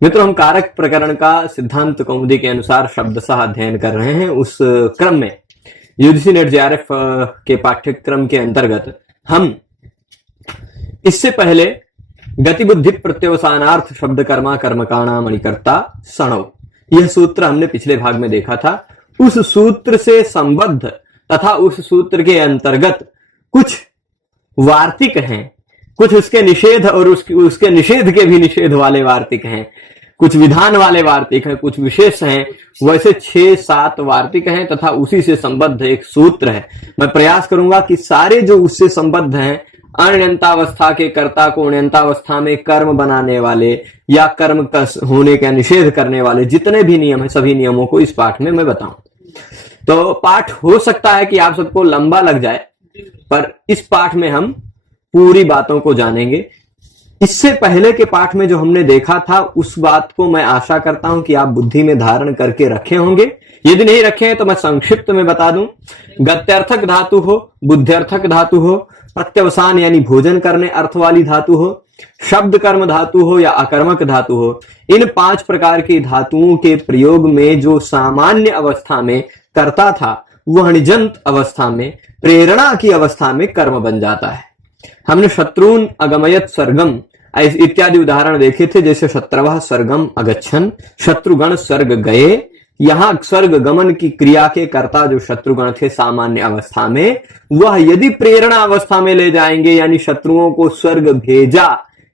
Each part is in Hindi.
मित्रों, हम कारक प्रकरण का सिद्धांत कौमुदी के अनुसार शब्दशः अध्ययन कर रहे हैं। उस क्रम में यूजीसी नेट जेआरएफ के पाठ्यक्रम के अंतर्गत हम इससे पहले गतिबुद्धि प्रत्यवसानार्थ शब्द कर्मा कर्मकाणाम अणिकर्ता सणव, यह सूत्र हमने पिछले भाग में देखा था। उस सूत्र से संबद्ध तथा उस सूत्र के अंतर्गत कुछ वार्तिक हैं, कुछ उसके निषेध और उसके निषेध के भी निषेध वाले वार्तिक हैं, कुछ विधान वाले वार्तिक हैं, कुछ विशेष हैं। वैसे 6-7 वार्तिक हैं तथा उसी से संबद्ध एक सूत्र है। मैं प्रयास करूंगा कि सारे जो उससे संबद्ध हैं, अण्यन्तावस्था के कर्ता को अण्यन्तावस्था में कर्म बनाने वाले या कर्म का होने का निषेध करने वाले जितने भी नियम हैं, सभी नियमों को इस पाठ में मैं बताऊं। तो पाठ हो सकता है कि आप सबको लंबा लग जाए, पर इस पाठ में हम पूरी बातों को जानेंगे। इससे पहले के पाठ में जो हमने देखा था, उस बात को मैं आशा करता हूं कि आप बुद्धि में धारण करके रखे होंगे। यदि नहीं रखे हैं तो मैं संक्षिप्त में बता दूं। गत्यर्थक धातु हो, बुद्ध्यर्थक धातु हो, प्रत्यवसान यानी भोजन करने अर्थ वाली धातु हो, शब्द कर्म धातु हो या अकर्मक धातु हो, इन 5 प्रकार की धातुओं के प्रयोग में जो सामान्य अवस्था में करता था, वह निजंत अवस्था में, प्रेरणा की अवस्था में कर्म बन जाता है। हमने शत्रुन अगमयत सर्गम इत्यादि उदाहरण देखे थे, जैसे शत्रवः सर्गम अगच्छन, शत्रुगण स्वर्ग गए। यहां स्वर्ग गमन की क्रिया के कर्ता जो शत्रुगण थे सामान्य अवस्था में, वह यदि प्रेरणा अवस्था में ले जाएंगे, यानी शत्रुओं को स्वर्ग भेजा,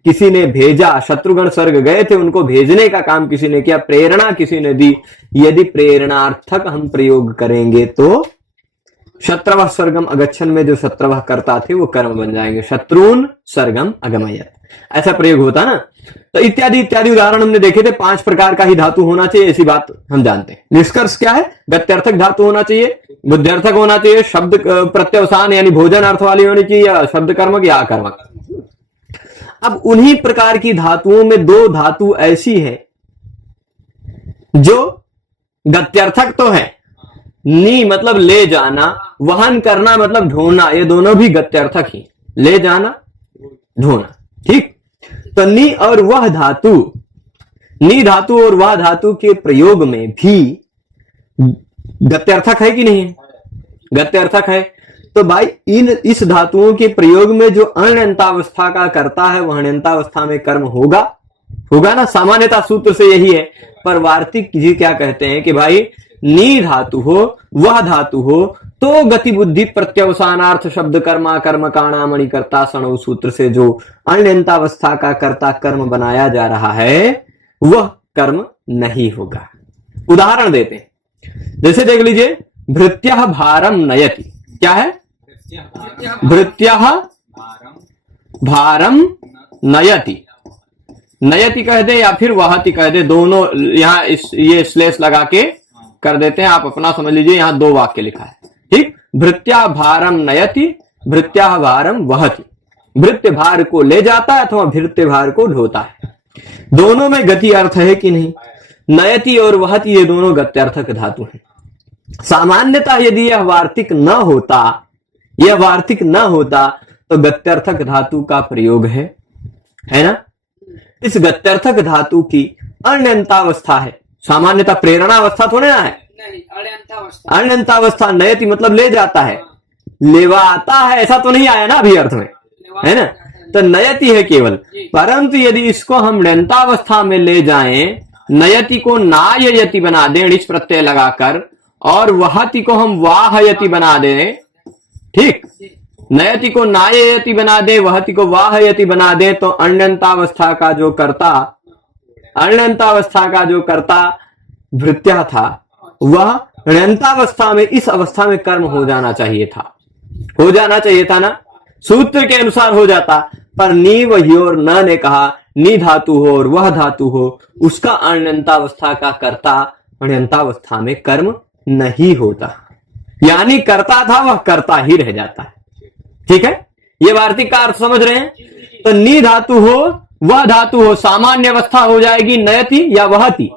किसी ने भेजा, शत्रुगण स्वर्ग गए थे, उनको भेजने का काम किसी ने किया, प्रेरणा किसी ने दी, यदि प्रेरणार्थक हम प्रयोग करेंगे तो शत्रवः स्वर्गम अगच्छन में जो शत्रवः करता थे वो कर्म बन जाएंगे, शत्रुन स्वर्गम अगमयत, ऐसा प्रयोग होता ना। तो इत्यादि इत्यादि उदाहरण हमने देखे थे। 5 प्रकार का ही धातु होना चाहिए, ऐसी बात हम जानते हैं। निष्कर्ष क्या है? गत्यर्थक धातु होना चाहिए, बुद्ध्यर्थक होना चाहिए, शब्द प्रत्यवसान यानी भोजन अर्थ वाली होनी चाहिए, या शब्द कर्मक या अकर्मक। अब उन्हीं प्रकार की धातुओं में 2 धातु ऐसी है जो गत्यर्थक तो है, नी मतलब ले जाना, वहन करना मतलब ढोना, ये दोनों भी गत्यर्थक ही, ले जाना ढोना। ठीक, तो नी और वह धातु, नी धातु और वह धातु के प्रयोग में भी गत्यर्थक है कि नहीं? गत्यर्थक है। तो भाई इस धातुओं के प्रयोग में जो अण्यन्तावस्था का करता है, वह अण्यन्तावस्था में कर्म होगा ना, सामान्यता सूत्र से यही है। पर वार्तिक जी क्या कहते हैं कि भाई नी धातु हो, वह धातु हो, तो गतिबुद्धि प्रत्यवसानार्थ शब्द कर्मा कर्मकाणाम अणिकर्ता सणव सूत्र से जो अण्यन्तावस्था का कर्ता कर्म बनाया जा रहा है, वह कर्म नहीं होगा। उदाहरण देते हैं, जैसे देख लीजिए, भृत्यः भारम नयति। क्या है? भृत्यः भारम नयति। नयति कह दे या फिर वहति कह दे, दोनों यहां ये स्लेश लगा के कर देते हैं, आप अपना समझ लीजिए। यहां 2 वाक्य लिखा है। ठीक, भृत्या भारम नयति, भृत्या भारम वहति। भृत्य भार को ले जाता है अथवा भृत्य भार को ढोता है। दोनों में गति अर्थ है कि नहीं? नयति और वहति ये दोनों गत्यर्थक धातु हैं। सामान्यतः यदि यह वार्तिक न होता तो गत्यर्थक धातु का प्रयोग है ना। इस गत्यर्थक धातु की अण्यन्तावस्था है, सामान्यतः प्रेरणावस्था थोड़े ना है, अण्यन्तावस्था। नयति मतलब ले जाता है, लेवाता है, ऐसा तो नहीं आया ना अभी अर्थ में, है ना। तो नयति है केवल, परंतु यदि इसको हम अण्यन्तावस्था में ले जाएं, नयति को नाययति बना दें णिच प्रत्यय लगाकर, और वहति को हम वाहयति बना दें। ठीक, नयति को नाययति बना दे, वहति को वाहयति बना दे, तो अण्यन्तावस्था का जो कर्ता भृत्या था, वह अण्यन्तावस्था में, इस अवस्था में कर्म हो जाना चाहिए था ना। सूत्र के अनुसार हो जाता, पर नी वही और न ने कहा नी धातु हो और वह धातु हो, उसका अण्यन्तावस्था का कर्ता अण्यन्तावस्था में कर्म नहीं होता, यानी करता था वह करता ही रह जाता है। ठीक है, ये वार्तिक का अर्थ समझ रहे हैं? तो नी धातु हो, वह धातु हो, सामान्य अवस्था हो जाएगी नयति या वहति।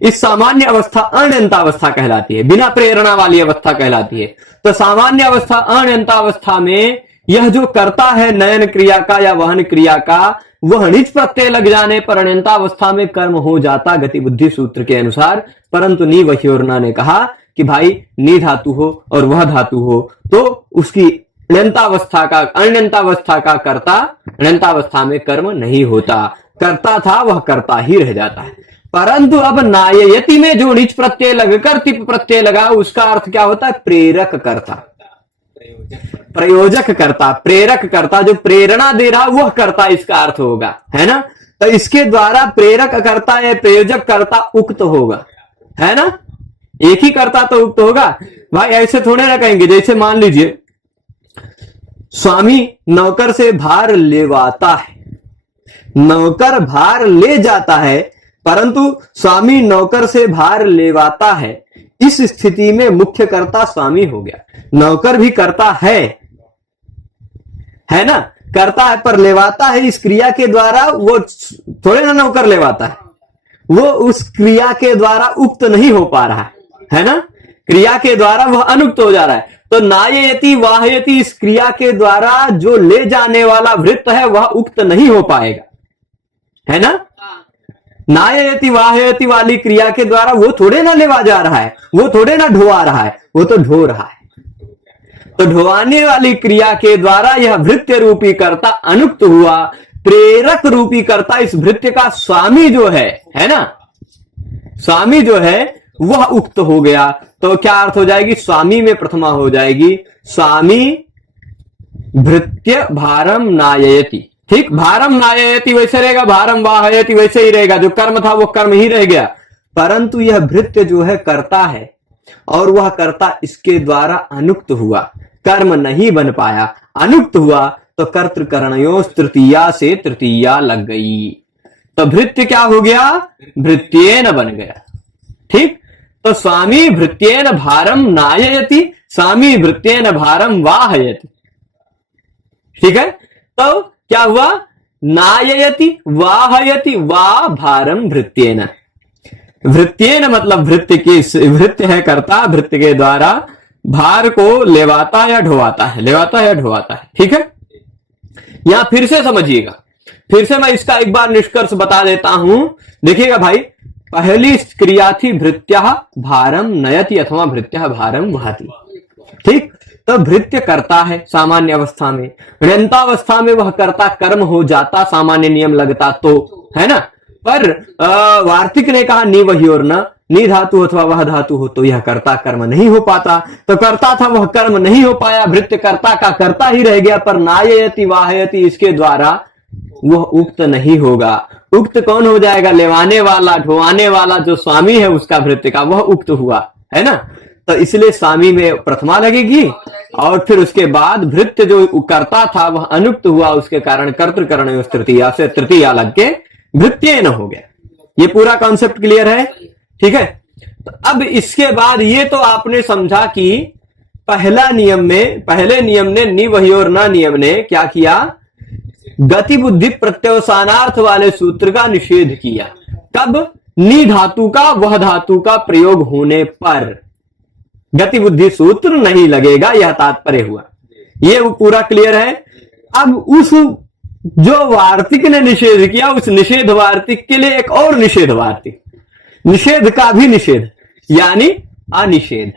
इस सामान्य अवस्था अण्यन्तावस्था कहलाती है, बिना प्रेरणा वाली अवस्था कहलाती है। तो सामान्य अवस्था अण्यन्तावस्था में यह जो करता है नयन क्रिया का या वहन क्रिया का, वह णिच प्रत्यय लग जाने पर अण्यंतावस्था में कर्म हो जाता गति बुद्धि सूत्र के अनुसार। परंतु नी वही और ना ने कहा कि भाई नी धातु हो और वह धातु हो तो उसकी अण्यंतावस्था का कर्ता अण्यंतावस्था में कर्म नहीं होता, करता था वह करता ही रह जाता है। परंतु अब नाययति में जो णिच प्रत्यय लगकर तिप प्रत्यय लगा उसका अर्थ क्या होता है? प्रेरक करता, प्रयोजक करता, प्रेरक करता, जो प्रेरणा दे रहा वह करता, इसका अर्थ होगा, है ना। तो इसके द्वारा प्रेरक करता या प्रयोजक करता उक्त होगा, है ना। एक ही करता तो उक्त होगा भाई। ऐसे थोड़े ना कहेंगे, जैसे मान लीजिए स्वामी नौकर से भार लेवाता है, नौकर भार ले जाता है परंतु स्वामी नौकर से भार लेवाता है। इस स्थिति में मुख्य कर्ता स्वामी हो गया, नौकर भी करता है ना, करता है पर लेवाता है इस क्रिया के द्वारा, वो थोड़े ना नौकर लेवाता है, वो उस क्रिया के द्वारा उक्त नहीं हो पा रहा है ना, क्रिया के द्वारा वह अनुक्त हो जा रहा है। तो नाययति वाहयति इस क्रिया के द्वारा जो ले जाने वाला वृत्त है वह उक्त नहीं हो पाएगा, है ना। नाययति वाहयति वाली क्रिया के द्वारा वो थोड़े ना लेवा जा रहा है, वो थोड़े ना ढोआ रहा है, वो तो ढो रहा है। तो ढोवाने वाली क्रिया के द्वारा यह भृत्य रूपी कर्ता अनुक्त हुआ, प्रेरक रूपी कर्ता इस भृत्य का स्वामी जो है ना, स्वामी जो है वह उक्त हो गया। तो क्या अर्थ हो जाएगी? स्वामी में प्रथमा हो जाएगी, स्वामी भृत्य भारम नाययति। ठीक, भारम नाययति वैसे रहेगा, भारम वाहयति वैसे ही रहेगा, जो कर्म था वो कर्म ही रह गया। परंतु यह भृत्य जो है कर्ता है और वह कर्ता इसके द्वारा अनुक्त हुआ, कर्म नहीं बन पाया, अनुक्त हुआ, तो कर्तृकरणयों तृतीया से तृतीया लग गई, तो भृत्य क्या हो गया? भृत्येन बन गया। ठीक, तो स्वामी भृत्येन भारम नाययति, स्वामी भृत्येन भारम वाहयति। ठीक है, तो क्या हुआ? नाययति वाहयति, वा भारम भृत्येन। भृत्येन मतलब भृत्य है कर्ता, भृत्य के द्वारा भार को लेवाता या ढोवाता है, लेवाता या ढोवाता है। ठीक है, यहां फिर से समझिएगा, फिर से मैं इसका एक बार निष्कर्ष बता देता हूं। देखिएगा भाई, पहली क्रिया थी भृत्य भारम नयति अथवा भृत्य भारम वहति। ठीक, तो भृत्य करता है सामान्य अवस्था में, ण्यंतावस्था में वह कर्ता कर्म हो जाता, सामान्य नियम लगता तो, है ना। पर वार्तिक ने कहा नी वही और न, नी धातु अथवा वह धातु हो तो यह कर्ता कर्म नहीं हो पाता, तो करता था वह कर्म नहीं हो पाया, भृत्य कर्ता का कर्ता ही रह गया। पर नाययति वाहयति इसके द्वारा वह उक्त नहीं होगा। उक्त कौन हो जाएगा? लेवाने वाला, ढोवाने वाला जो स्वामी है उसका भृत्य का, वह उक्त हुआ, है ना। तो इसलिए स्वामी में प्रथमा लगेगी और फिर उसके बाद भृत्य जो कर्ता था वह अनुक्त हुआ, उसके कारण कर्तृकरण तृतीया से तृतीया लग के भृत्येन हो गया। ये पूरा कॉन्सेप्ट क्लियर है? ठीक है, तो अब इसके बाद ये तो आपने समझा कि पहले नियम ने नी वही और ना नियम ने क्या किया? गति बुद्धि प्रत्यवसानार्थ वाले सूत्र का निषेध किया। कब? नी धातु का वह धातु का प्रयोग होने पर गति बुद्धि सूत्र नहीं लगेगा, यह तात्पर्य हुआ। ये वो पूरा क्लियर है। अब उस जो वार्तिक ने निषेध किया, उस निषेध वार्तिक के लिए एक और निषेध वार्तिक, निषेध का भी निषेध यानी अनिषेध।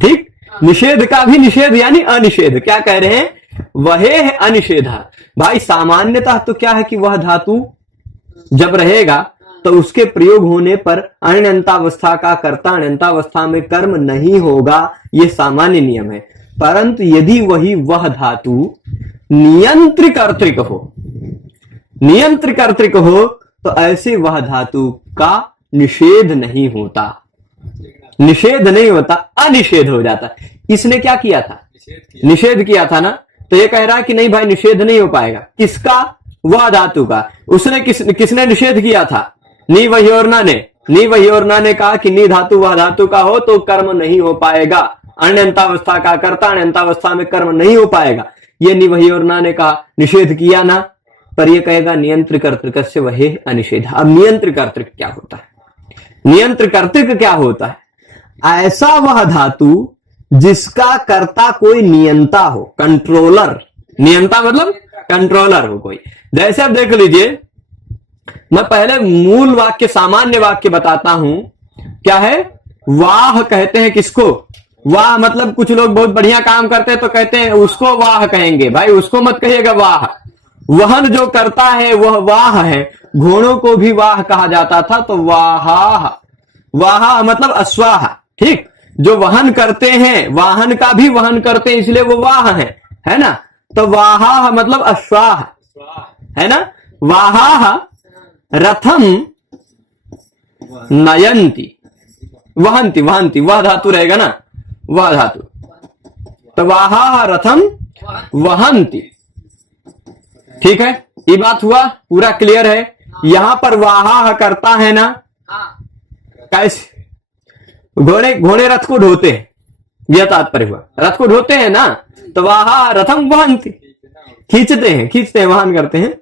ठीक, निषेध का भी निषेध यानी अनिषेध। क्या कह रहे हैं? वह है अनिषेध। भाई सामान्यतः तो क्या है कि वह धातु जब रहेगा तो उसके प्रयोग होने पर अण्यंतावस्था का कर्ता अण्यंतावस्था में कर्म नहीं होगा, यह सामान्य नियम है। परंतु यदि वह धातु नियंत्रिक हो तो ऐसे वह धातु का निषेध नहीं होता, निषेध नहीं होता, अनिषेध हो जाता। इसने क्या किया था? निषेध किया था ना, तो ये कह रहा है कि नहीं भाई निषेध नहीं हो पाएगा। किसका? वह धातु का। उसने किसने निषेध किया था? नी वही और ना ने। नी वही और ना ने कहा कि नी धातु वह धातु का हो तो कर्म नहीं हो पाएगा, अण्यंतावस्था का कर्ता अण्यंतावस्था में कर्म नहीं हो पाएगा। ये नी वही और ना ने कहा, निषेध किया ना। पर यह कहेगा नियंत्र कर्तृक से वह अनिषेध। अब नियंत्र कर्तृक क्या होता है? नियंत्र कर्तृक क्या होता है? ऐसा वह धातु जिसका कर्ता कोई नियंता हो, कंट्रोलर, नियंता मतलब कंट्रोलर हो कोई। जैसे अब देख लीजिए, मैं पहले मूल वाक्य सामान्य वाक्य बताता हूं। क्या है? वाह कहते हैं किसको? वाह मतलब कुछ लोग बहुत बढ़िया काम करते हैं तो कहते हैं उसको वाह कहेंगे। भाई उसको मत कहिएगा वाह। वहन जो करता है वह वाह है। घोड़ों को भी वाह कहा जाता था, तो वाह, वाह मतलब अश्वाह। ठीक, जो वहन करते हैं, वाहन का भी वहन करते हैं, इसलिए वो वाह है ना। तो वाह मतलब अश्वाह, है ना। वाह रथम नयंती, वहंती, वहंती वह धातु रहेगा ना, वह धातु। तो वाह रथम वहंती। ठीक है, ये बात हुआ, पूरा क्लियर है। यहां पर वाह करता है ना, कैसे? घोड़े रथ को ढोते हैं, यह तात्पर्य हुआ। रथ को ढोते हैं ना, तो वाह रथम वहंती, खींचते हैं, वाहन करते हैं।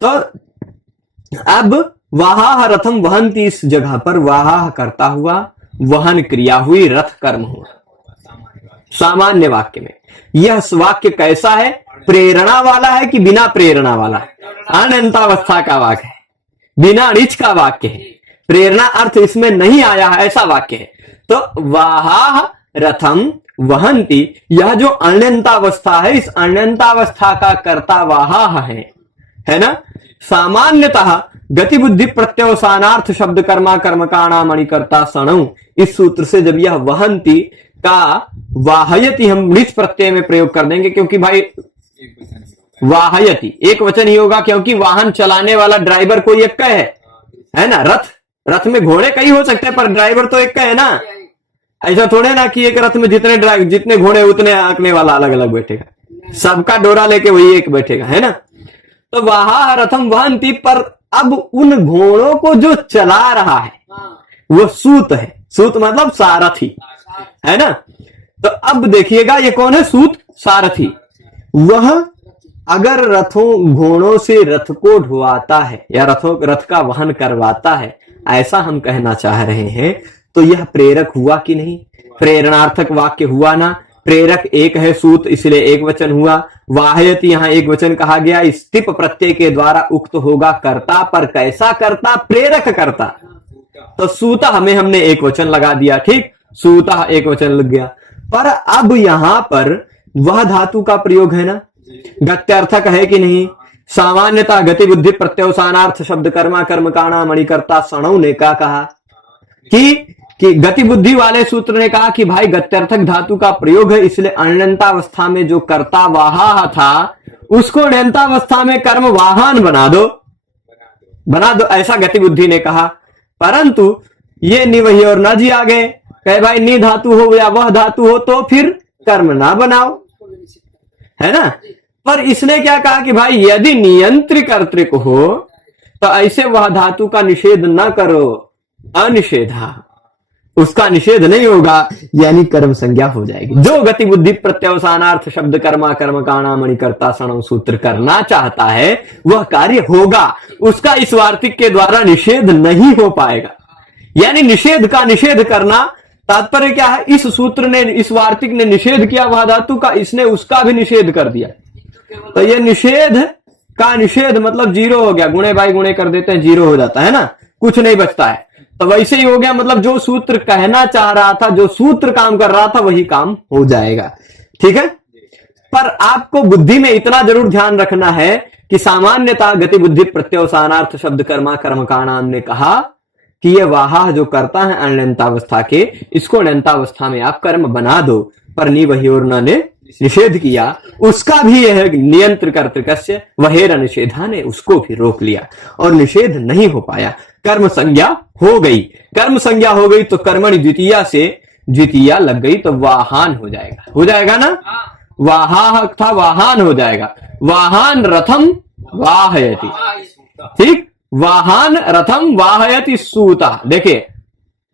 तो अब वाह रथम वहंती, इस जगह पर वाह करता हुआ, वहन क्रिया हुई, रथ कर्म हुआ। सामान्य वाक्य में यह वाक्य कैसा है? प्रेरणा वाला है कि बिना प्रेरणा वाला? अनंतावस्था का वाक्य है, बिना अनिच का वाक्य है। प्रेरणा अर्थ इसमें नहीं आया है, ऐसा वाक्य है। तो वाह रथम वहंती, यह जो अनंतावस्था है, इस अनंतावस्था का कर्ता वाह है ना। सामान्यतः गति बुद्धि प्रत्यवसानार्थ शब्द कर्मा कर्मकाणा मणिकर्ता सणु, इस सूत्र से जब यह वहंती का वाहयति हम निच प्रत्यय में प्रयोग कर देंगे, क्योंकि भाई वाहयति एक वचन ही होगा, क्योंकि वाहन चलाने वाला ड्राइवर कोई एक का है ना। रथ में घोड़े कई हो सकते हैं, पर ड्राइवर तो एक का है ना। ऐसा थोड़े ना कि एक रथ में जितने घोड़े उतने आंकने वाला अलग अलग बैठेगा, सबका डोरा लेके वही एक बैठेगा, है ना। तो वाह रथम वहंती, पर अब उन घोड़ों को जो चला रहा है वो सूत है। सूत मतलब सारथी, है ना। तो अब देखिएगा ये कौन है? सूत, सारथी। वह अगर घोड़ों से रथ को ढुआता है या रथ का वहन करवाता है, ऐसा हम कहना चाह रहे हैं, तो यह प्रेरक हुआ कि नहीं? प्रेरणार्थक वाक्य हुआ ना। प्रेरक एक है सूत, इसलिए एक वचन हुआ। वाहयति यहां एक वचन कहा गया, स्तिप प्रत्यय के द्वारा उक्त होगा कर्ता, पर कैसा कर्ता? प्रेरक कर्ता। तो सूता हमने एक वचन लगा दिया, ठीक, सूता एक वचन लग गया। पर अब यहां पर वह धातु का प्रयोग है ना, गत्यर्थक है कि नहीं? सामान्यतः गति बुद्धि प्रत्यवसानार्थ शब्द कर्मा कर्मकाणा मणिकर्ता सणौ ने क्या कहा कि गति बुद्धि वाले सूत्र ने कहा कि भाई गत्यर्थक धातु का प्रयोग है, इसलिए अण्यंतावस्था में जो कर्ता वाहा था उसको ण्यंतावस्था में कर्म वाहन बना दो, ऐसा गति बुद्धि ने कहा। परंतु ये नि वही और न जी आ गए, कहे भाई नि धातु हो या वह धातु हो तो फिर कर्म ना बनाओ, है ना। पर इसने क्या कहा कि भाई यदि नियंत्र कर्तृक हो तो ऐसे वह धातु का निषेध न करो, अनिषेधा, उसका निषेध नहीं होगा, यानी कर्म संज्ञा हो जाएगी। जो गति बुद्धि प्रत्यवसानार्थ शब्द कर्मा कर्मकाणा मणिकर्ता सणौ सूत्र करना चाहता है वह कार्य होगा, उसका इस वार्तिक के द्वारा निषेध नहीं हो पाएगा। यानी निषेध का निषेध करना तात्पर्य क्या है? इस सूत्र ने, इस वार्तिक ने निषेध किया वह धातु का, इसने उसका भी निषेध कर दिया। तो ये निषेध का निषेध मतलब जीरो हो गया। गुणे बाई गुणे कर देते हैं, जीरो हो जाता है ना, कुछ नहीं बचता है। तो वैसे ही हो गया, मतलब जो सूत्र कहना चाह रहा था, जो सूत्र काम कर रहा था, वही काम हो जाएगा। ठीक है। पर आपको बुद्धि में इतना जरूर ध्यान रखना है कि सामान्यतः गति बुद्धि प्रत्यवसानार्थ शब्द कर्मा कर्मकाणाम ने कहा कि ये वाह जो करता है अण्यंतावस्था के, इसको अण्यंतावस्था में आप कर्म बना दो। पर नि वही और न ने निषेध किया, उसका भी यह नियंत्र कर्तृकस्य वहेर निषेधा ने उसको भी रोक लिया और निषेध नहीं हो पाया। कर्म संज्ञा हो गई, कर्म संज्ञा हो गई तो कर्मणि द्वितीया से द्वितीया लग गई तो वाहन हो जाएगा ना। वाहा था वाहन हो जाएगा। वाहन रथम वाहयति, ठीक, वाहन रथम वाहयति सूता। देखिए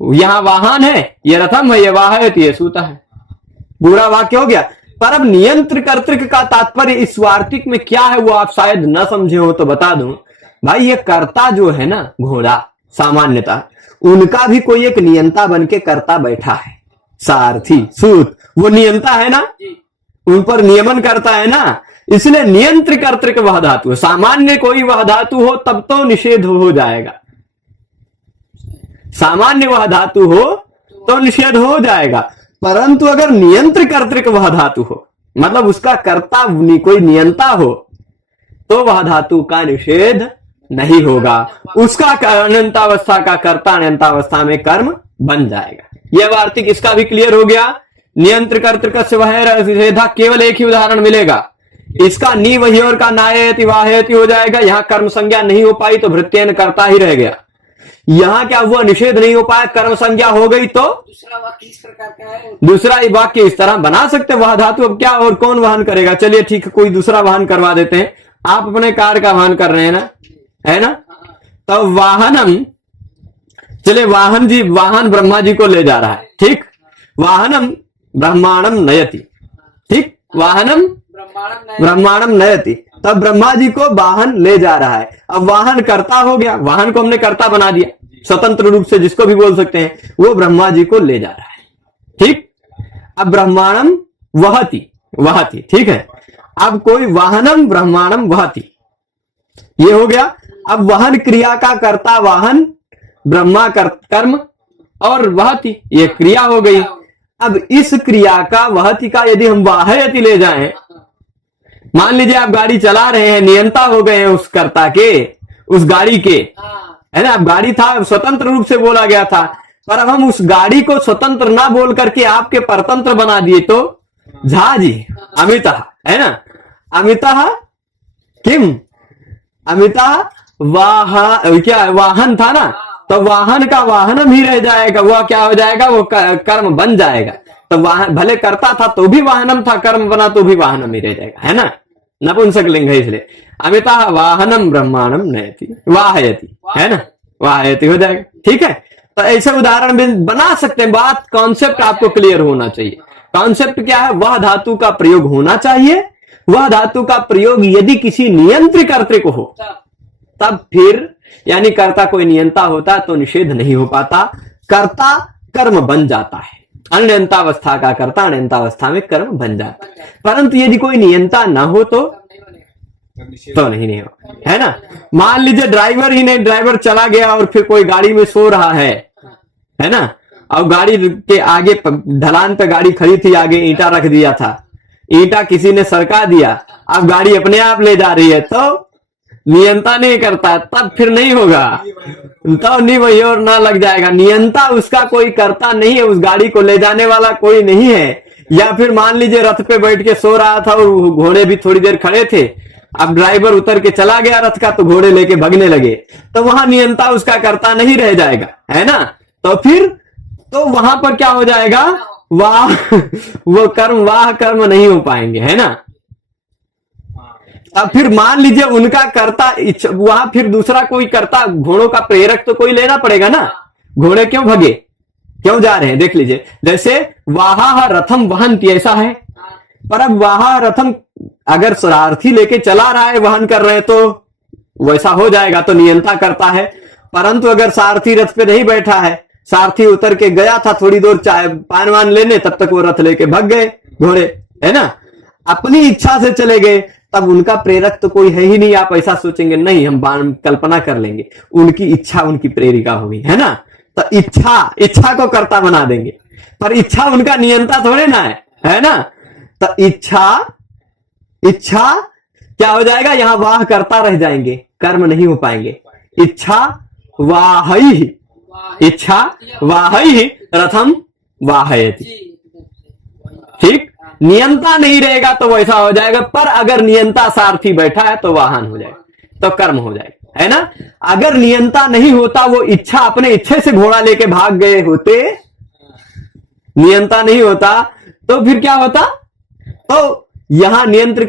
यहां वाहन है, ये रथम है, ये वाहयति, ये सूता है। पूरा वाक्य हो गया। पर अब नियंत्र कर्तृक का तात्पर्य इस वार्तिक में क्या है वो आप शायद न समझे हो तो बता दूं। भाई ये कर्ता जो है ना, घोड़ा, सामान्यतः उनका भी कोई एक नियंता बन के कर्ता बैठा है, सारथी, सूत, वो नियंता है ना। उन पर नियमन करता है ना, इसलिए नियंत्र कर्तृक वह धातु है। सामान्य कोई वह धातु हो तब तो निषेध हो जाएगा, सामान्य वह धातु हो तो निषेध हो जाएगा, परंतु अगर नियंत्र कर्तृक वह धातु हो, मतलब उसका कर्ता कोई नियंता हो, तो वह धातु का निषेध नहीं होगा। उसका अनंतावस्था का कर्ता अनंतावस्था में कर्म बन जाएगा। यह वार्तिक इसका भी क्लियर हो गया। नियंत्र कर्तृक से वह निषेधा केवल एक ही उदाहरण मिलेगा, इसका नी वही और का नायति वाहयति हो जाएगा। यहां कर्म संज्ञा नहीं हो पाई तो भृत्येन कर्ता ही रह गया। यहां क्या हुआ, निषेध नहीं हो पाया, कर्म संज्ञा हो गई, तो दूसरा वाक्य इस प्रकार का है, दूसरा वाक्य इस तरह बना सकते। वह धातु अब क्या और कौन वहन करेगा? चलिए ठीक है, कोई दूसरा वाहन करवा देते हैं। आप अपने कार का वाहन कर रहे हैं ना, है ना, तो वाहनम, चलिए वाहन जी, वाहन ब्रह्मा जी को ले जा रहा है, ठीक, वाहनम ब्रह्मांडम नयति, ठीक, वाहनम ब्रह्मांडम नयति, तब ब्रह्मा जी को वाहन ले जा रहा है। अब वाहन कर्ता हो गया, वाहन को हमने कर्ता बना दिया, स्वतंत्र रूप से जिसको भी बोल सकते हैं, वो ब्रह्मा जी को ले जा रहा है, ठीक। अब ब्रह्मांडम वहति, वहति, ठीक है। अब कोई वाहनम ब्रह्मांडम वहति, ये हो गया। अब वहन क्रिया का कर्ता वाहन, ब्रह्मा कर्म और वहति, ये क्रिया हो गई। अब इस क्रिया का वहति का यदि हम वाहयति ले जाएं, मान लीजिए आप गाड़ी चला रहे हैं, नियंता हो गए हैं उस कर्ता के, उस गाड़ी के, है ना। अब गाड़ी था, स्वतंत्र रूप से बोला गया था, पर अब हम उस गाड़ी को स्वतंत्र ना बोल करके आपके परतंत्र बना दिए, तो झा जी अमिता, है ना, अमिता किम, अमिता क्या वाहन था ना, तो वाहन का वाहनम ही रह जाएगा, वह क्या हो जाएगा, वो कर्म बन जाएगा। तो वाहन भले करता था तो भी वाहनम था, कर्म बना तो भी वाहनम ही रह जाएगा, है ना, नपुंसक लिंग है इसलिए। अमिता वाहनम ब्रह्मांडम नयति वाहयति, है ना, वाहयति हो जाएगा, ठीक है। तो ऐसे उदाहरण भी बना सकते हैं। बात कॉन्सेप्ट आपको क्लियर होना चाहिए। कॉन्सेप्ट क्या है, वह धातु का प्रयोग होना चाहिए। वह धातु का प्रयोग यदि किसी नियंत्र कर्तृक हो तब फिर, यानी कर्ता कोई नियंता होता तो निषेध नहीं हो पाता, कर्ता कर्म बन जाता है। अनियंतावस्था का कर्ता अनियंतावस्था में कर्म बन जाता है। परंतु यदि कोई नियंता ना हो तो नहीं हो, है ना। मान लीजिए ड्राइवर ही नहीं, ड्राइवर चला गया और फिर कोई गाड़ी में सो रहा है ना, और गाड़ी के आगे ढलान पे गाड़ी खड़ी थी, आगे ईंटा रख दिया था, ईंटा किसी ने सरका दिया, अब गाड़ी अपने आप ले जा रही है, तो नियंता नहीं करता, तब फिर नहीं होगा, तो नहीं वही और ना लग जाएगा। नियंता उसका कोई करता नहीं है, उस गाड़ी को ले जाने वाला कोई नहीं है। या फिर मान लीजिए रथ पे बैठ के सो रहा था और घोड़े भी थोड़ी देर खड़े थे, अब ड्राइवर उतर के चला गया रथ का, तो घोड़े लेके भगने लगे, तो वहां नियंता उसका करता नहीं रह जाएगा, है ना। तो फिर तो वहां पर क्या हो जाएगा, वो कर्म नहीं हो पाएंगे, है ना। अब फिर मान लीजिए उनका कर्ता, वहां फिर दूसरा कोई कर्ता, घोड़ों का प्रेरक तो कोई लेना पड़ेगा ना। घोड़े क्यों भगे, क्यों जा रहे हैं, देख लीजिए। जैसे वाहा रथम वहंती, ऐसा है, पर अब वाहा रथम अगर सारथी लेके चला रहा है, वहन कर रहे हैं, तो वैसा हो जाएगा, तो नियंता करता है। परंतु अगर सारथी रथ पे नहीं बैठा है, सारथी उतर के गया था थोड़ी दूर चाय पान वान लेने, तब तक वो रथ लेके भग गए घोड़े, है ना, अपनी इच्छा से चले गए, तब उनका प्रेरक तो कोई है ही नहीं। आप ऐसा सोचेंगे, नहीं, हम कल्पना कर लेंगे, उनकी इच्छा उनकी प्रेरिका होगी, है ना। तो इच्छा को कर्ता बना देंगे, पर इच्छा उनका नियंता थोड़े ना है ना। तो इच्छा क्या हो जाएगा, यहां वाह करता रह जाएंगे, कर्म नहीं हो पाएंगे। इच्छा वाहई रथम वाहयति, ठीक। नियंता नहीं रहेगा तो वैसा हो जाएगा, पर अगर नियंता सारथी बैठा है तो वाहन हो जाएगा, तो कर्म हो जाएगा, है ना। अगर नियंता नहीं होता, वो इच्छा अपने इच्छे से घोड़ा लेके भाग गए होते, नियंता नहीं होता, तो फिर क्या होता, तो यहां नियंत्र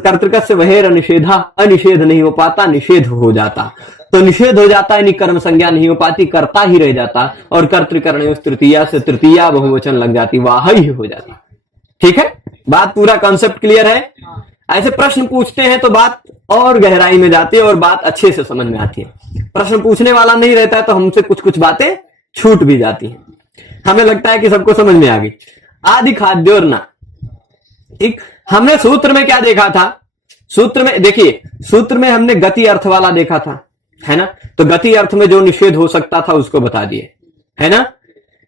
कर्तृक से वहेर अनिषेधा, अनिषेध नहीं हो पाता, निषेध हो जाता। तो निषेध हो जाता है, कर्म संज्ञा नहीं हो पाती, कर्ता ही रह जाता, और कर्तृकर्ण तृतीया से तृतीया बहुवचन लग जाती, वाह ही हो जाती। ठीक है, बात पूरा कॉन्सेप्ट क्लियर है। ऐसे प्रश्न पूछते हैं तो बात और गहराई में जाती है और बात अच्छे से समझ में आती है। प्रश्न पूछने वाला नहीं रहता है तो हमसे कुछ कुछ बातें छूट भी जाती हैं, हमें लगता है कि सबको समझ में आ गई। आदि खाद्योर्ना, ठीक, हमने सूत्र में क्या देखा था? सूत्र में देखिए, सूत्र में हमने गति अर्थ वाला देखा था, है ना? तो गति अर्थ में जो निषेध हो सकता था उसको बता दिए, है ना?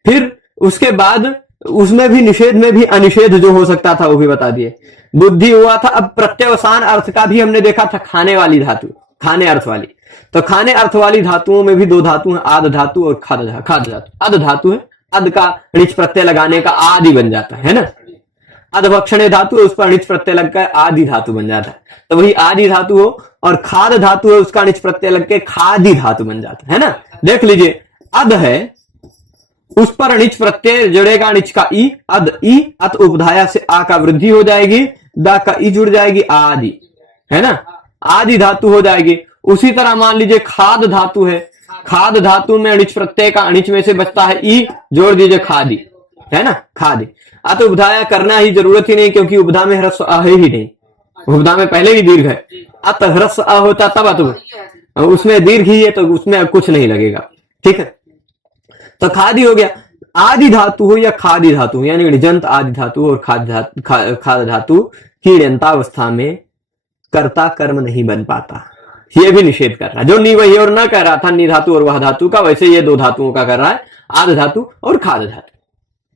फिर उसके बाद उसमें भी निषेध में भी अनिषेध जो हो सकता था वो भी बता दिए। बुद्धि हुआ था। अब प्रत्यवसान अर्थ का भी हमने देखा था, खाने वाली धातु, खाने अर्थ वाली। तो खाने अर्थ वाली धातुओं में भी दो धातु हैं, आद धातु और खाद धातु। अद धातु है, अद का णिच प्रत्यय लगाने का आदि बन जाता है ना? अधभक्षणे धातु है, उस पर णिच प्रत्यय लगकर आदि धातु बन जाता है। तो वही आदि धातु हो, और खाद धातु है, उसका णिच प्रत्यय लगकर खादी धातु बन जाता है ना? देख लीजिए, अद है, उस पर णिच प्रत्यय जुड़ेगा, णिच का ई, अद ई, अत उपधाया से आ का वृद्धि हो जाएगी, दा का ई जुड़ जाएगी, आदि, है ना? आदि धातु हो जाएगी। उसी तरह मान लीजिए खाद धातु है, खाद धातु में णिच प्रत्यय का णिच में से बचता है ई, जोड़ दीजिए खादी, है ना? खादी। अत उपधाया करना ही जरूरत ही नहीं, क्योंकि उपधा में ह्रस्व आ है ही नहीं, उपधा में पहले ही दीर्घ है। अत ह्रस्व आ होता तब अत, उसमें दीर्घ ही है तो उसमें कुछ नहीं लगेगा, ठीक है? तो खादी हो गया। आदि धातु हो या खादी धातु, यानी णिजंत आदि धातु और खाद धातु की ण्यंतावस्था में कर्ता कर्म नहीं बन पाता, ये भी निषेध कर रहा है। जो नी वही और न कह रहा था, नी धातु और वह धातु का, वैसे ये दो धातुओं का कर रहा है, आद धातु और खाद धातु।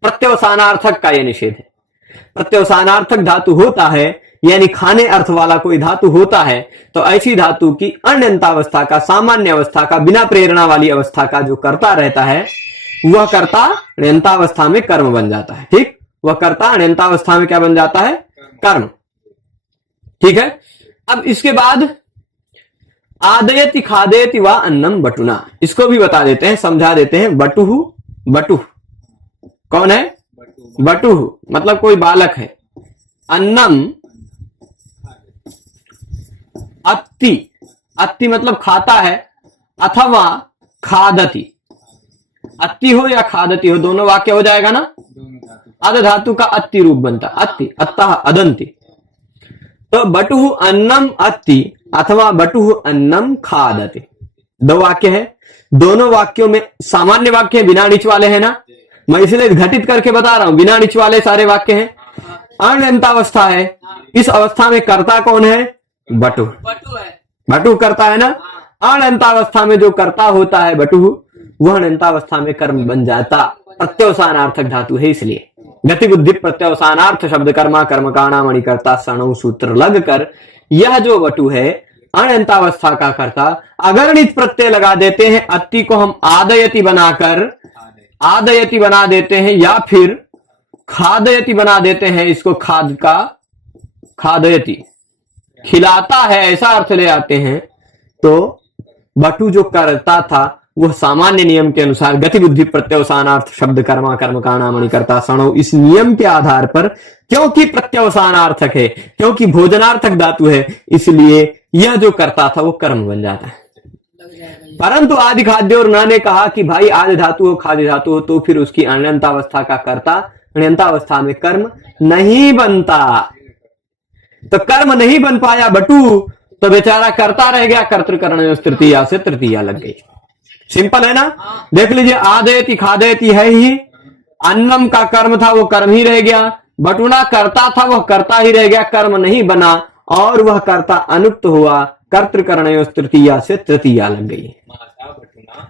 प्रत्यवसानार्थक का यह निषेध है। प्रत्यवसानार्थक धातु होता है, यानी खाने अर्थ वाला कोई धातु होता है, तो ऐसी धातु की अण्यंतावस्था का, सामान्य अवस्था का, बिना प्रेरणा वाली अवस्था का जो कर्ता रहता है, वह कर्ता ण्यंतावस्था में कर्म बन जाता है। ठीक, वह कर्ता ण्यंतावस्था में क्या बन जाता है? कर्म। ठीक है। अब इसके बाद आदयति खादयति वा अन्नम बटुना, इसको भी बता देते हैं, समझा देते हैं। बटुहु, बटुह कौन है? बटुह मतलब कोई बालक है। अन्नम अत्ति, अत्ति मतलब खाता है, अथवा खादति, अत्ति हो या खादति हो, दोनों वाक्य हो जाएगा ना? अद धातु का अत्ति रूप बनता, अत्ति, अत्तः, अदंति। तो बटुहु अन्नम अत्ति अथवा बटुहु अन्नम खादति, दो वाक्य है। दोनों वाक्यों में सामान्य वाक्य बिना णिच वाले हैं ना, मैं इसलिए घटित करके बता रहा हूं, बिना णिच वाले सारे वाक्य हैं। अण्यंतावस्था है, इस अवस्था में कर्ता कौन है? बटु, बटु करता है ना। अण्यंतावस्था में जो कर्ता होता है बटु, वह अण्यंतावस्था में कर्म बन जाता, प्रत्यवसानार्थक धातु है। इसलिए गति बुद्धि प्रत्यवसानार्थ शब्द कर्मा कर्म काणा मणिकर्ता सणु सूत्र लगकर यह जो बटु है अण्यंतावस्था का कर्ता, अगर णिच प्रत्यय लगा देते हैं, अत्ति को हम आदयति बनाकर आदयति बना देते हैं, या फिर खादयति बना देते हैं, इसको खाद का खादयति खिलाता है ऐसा अर्थ ले आते हैं, तो बटु जो करता था वह सामान्य नियम के अनुसार गति बुद्धि प्रत्यवसानार्थ शब्द कर्मा कर्म काणा मणिकर्ता सणो, इस नियम के आधार पर, क्योंकि प्रत्यवसानार्थक है, क्योंकि भोजनार्थक धातु है, इसलिए यह जो करता था वो कर्म बन जाता है। परंतु आदि खाद्य और न ने कहा कि भाई आदि धातु हो खाद्य धातु हो, तो फिर उसकी अण्यंतावस्था का कर्ता अण्यंतावस्था में कर्म नहीं बनता। तो कर्म नहीं बन पाया बटु, तो बेचारा करता रह गया, कर्तृकरण तृतीया से तृतीया लग गई। सिंपल है ना? देख लीजिए, आदयति खादयति है ही, अन्नम का कर्म था वो कर्म ही रह गया, बटुना करता था वह करता ही रह गया, कर्म नहीं बना, और वह कर्ता अनुक्त हुआ, कर्तृकरण तृतीया से तृतीया लग गई।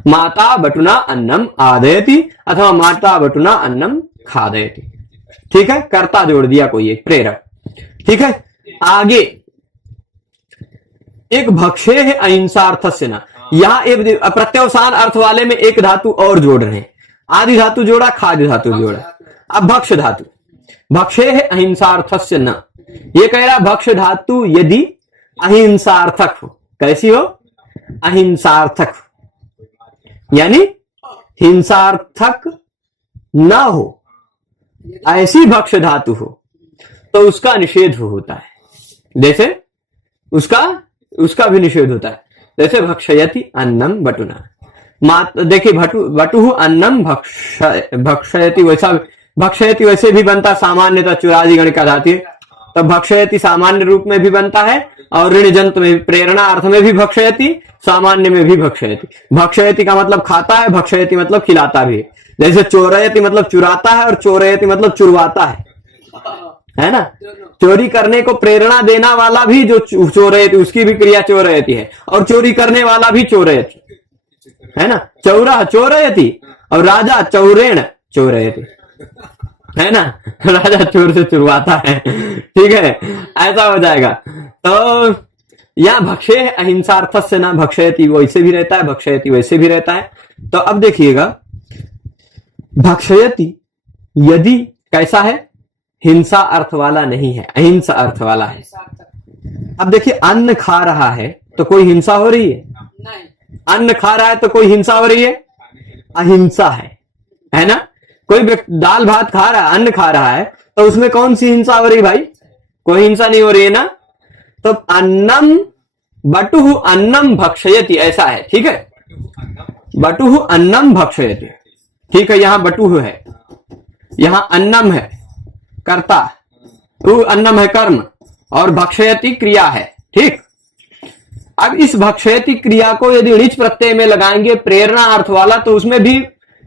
माता बटुना अन्नम आदयति अथवा माता बटुना अन्नम खादयति। ठीक है, कर्ता जोड़ दिया कोई एक प्रेरक। ठीक है, आगे एक भक्षे है अहिंसार्थ से ना, यहां एक प्रत्यवसान अर्थ वाले में एक धातु और जोड़ रहे हैं, आदि धातु जोड़ा, खाद्य धातु जोड़ा। अब भक्ष धातु, भक्षे है अहिंसार्थ से न, ये कह रहा भक्ष धातु यदि अहिंसार्थक हो, कैसी हो? अहिंसार्थक हो, यानी हिंसार्थक न हो, ऐसी भक्ष धातु हो तो उसका निषेध होता है। जैसे उसका भी निषेध होता है, जैसे भक्षयति अन्नम बटुना। देखिए बटुहु अन्नम भक्षयति, वैसे भी बनता सामान्यतः चुरादी गण का धातु, तो भक्षयति सामान्य रूप में भी बनता है, और ऋणजंत में भी, प्रेरणा अर्थ में भी भक्षयति, सामान्य में भी भक्षयति। भक्षयति का मतलब खाता है, भक्षयति मतलब खिलाता भी है। जैसे चोरयति मतलब चुराता है, और चोरयति मतलब चुरवाता है ना। दोनों। चोरी करने को प्रेरणा देना वाला भी जो चोरयति, उसकी भी क्रिया चोरयति है, और चोरी करने वाला भी चोरयति है ना। चौरा चोरयति और राजा चौरेण चोरयति, है ना। राजा चोर से चुरवाता है, ठीक है, ऐसा हो जाएगा। तो यहाँ भक्षे अहिंसार्थस्य न भक्षयति वैसे भी रहता है, भक्षयति वैसे भी रहता है। तो अब देखिएगा, भक्षयति यदि कैसा है, हिंसा अर्थ वाला नहीं है, अहिंसा अर्थ वाला है। सार्थक अब देखिए, अन्न खा रहा है तो कोई हिंसा हो रही है, नहीं। अन्न खा रहा है तो कोई हिंसा हो रही है, अहिंसा है ना। कोई व्यक्ति दाल भात खा रहा है, अन्न खा रहा है, तो उसमें कौन सी हिंसा हो रही भाई, कोई हिंसा नहीं हो रही है ना। तो अन्नम बटुहु अन्नम भक्षयति, ऐसा है, ठीक है, बटुहु अन्नम भक्षयति, ठीक है। यहां बटुहु है, यहां अन्नम है कर्ता, अन्नम है कर्म, और भक्षयति क्रिया है, ठीक। अब इस भक्षयति क्रिया को यदि णिच प्रत्यय में लगाएंगे प्रेरणा अर्थ वाला, तो उसमें भी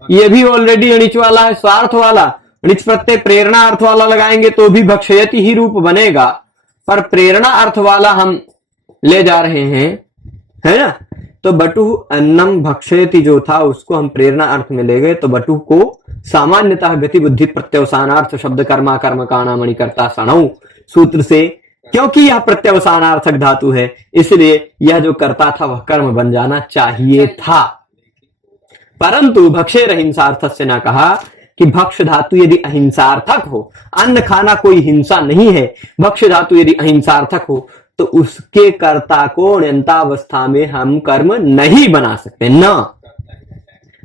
ये भी ऑलरेडी णिच वाला है, स्वार्थ वाला। णिच प्रत्यय प्रेरणा अर्थ वाला लगाएंगे तो भी भक्षयति ही रूप बनेगा, पर प्रेरणा अर्थ वाला हम ले जा रहे हैं, है ना। तो बटु अन्नम भक्षयति जो था उसको हम प्रेरणा अर्थ में ले गए, तो बटु को सामान्यतः गति बुद्धि प्रत्यवसानार्थ शब्द कर्मा कर्म काणामणि कर्ता सणौ सूत्र से, क्योंकि यह प्रत्यवसानार्थक धातु है, इसलिए यह जो कर्ता था वह कर्म बन जाना चाहिए था। परंतु भक्षे अहिंसार्थक से ना कहा कि भक्ष धातु यदि अहिंसार्थक हो, अन्न खाना कोई हिंसा नहीं है, भक्ष धातु यदि अहिंसार्थक हो तो उसके कर्ता को अण्यन्तावस्था में हम कर्म नहीं बना सकते, न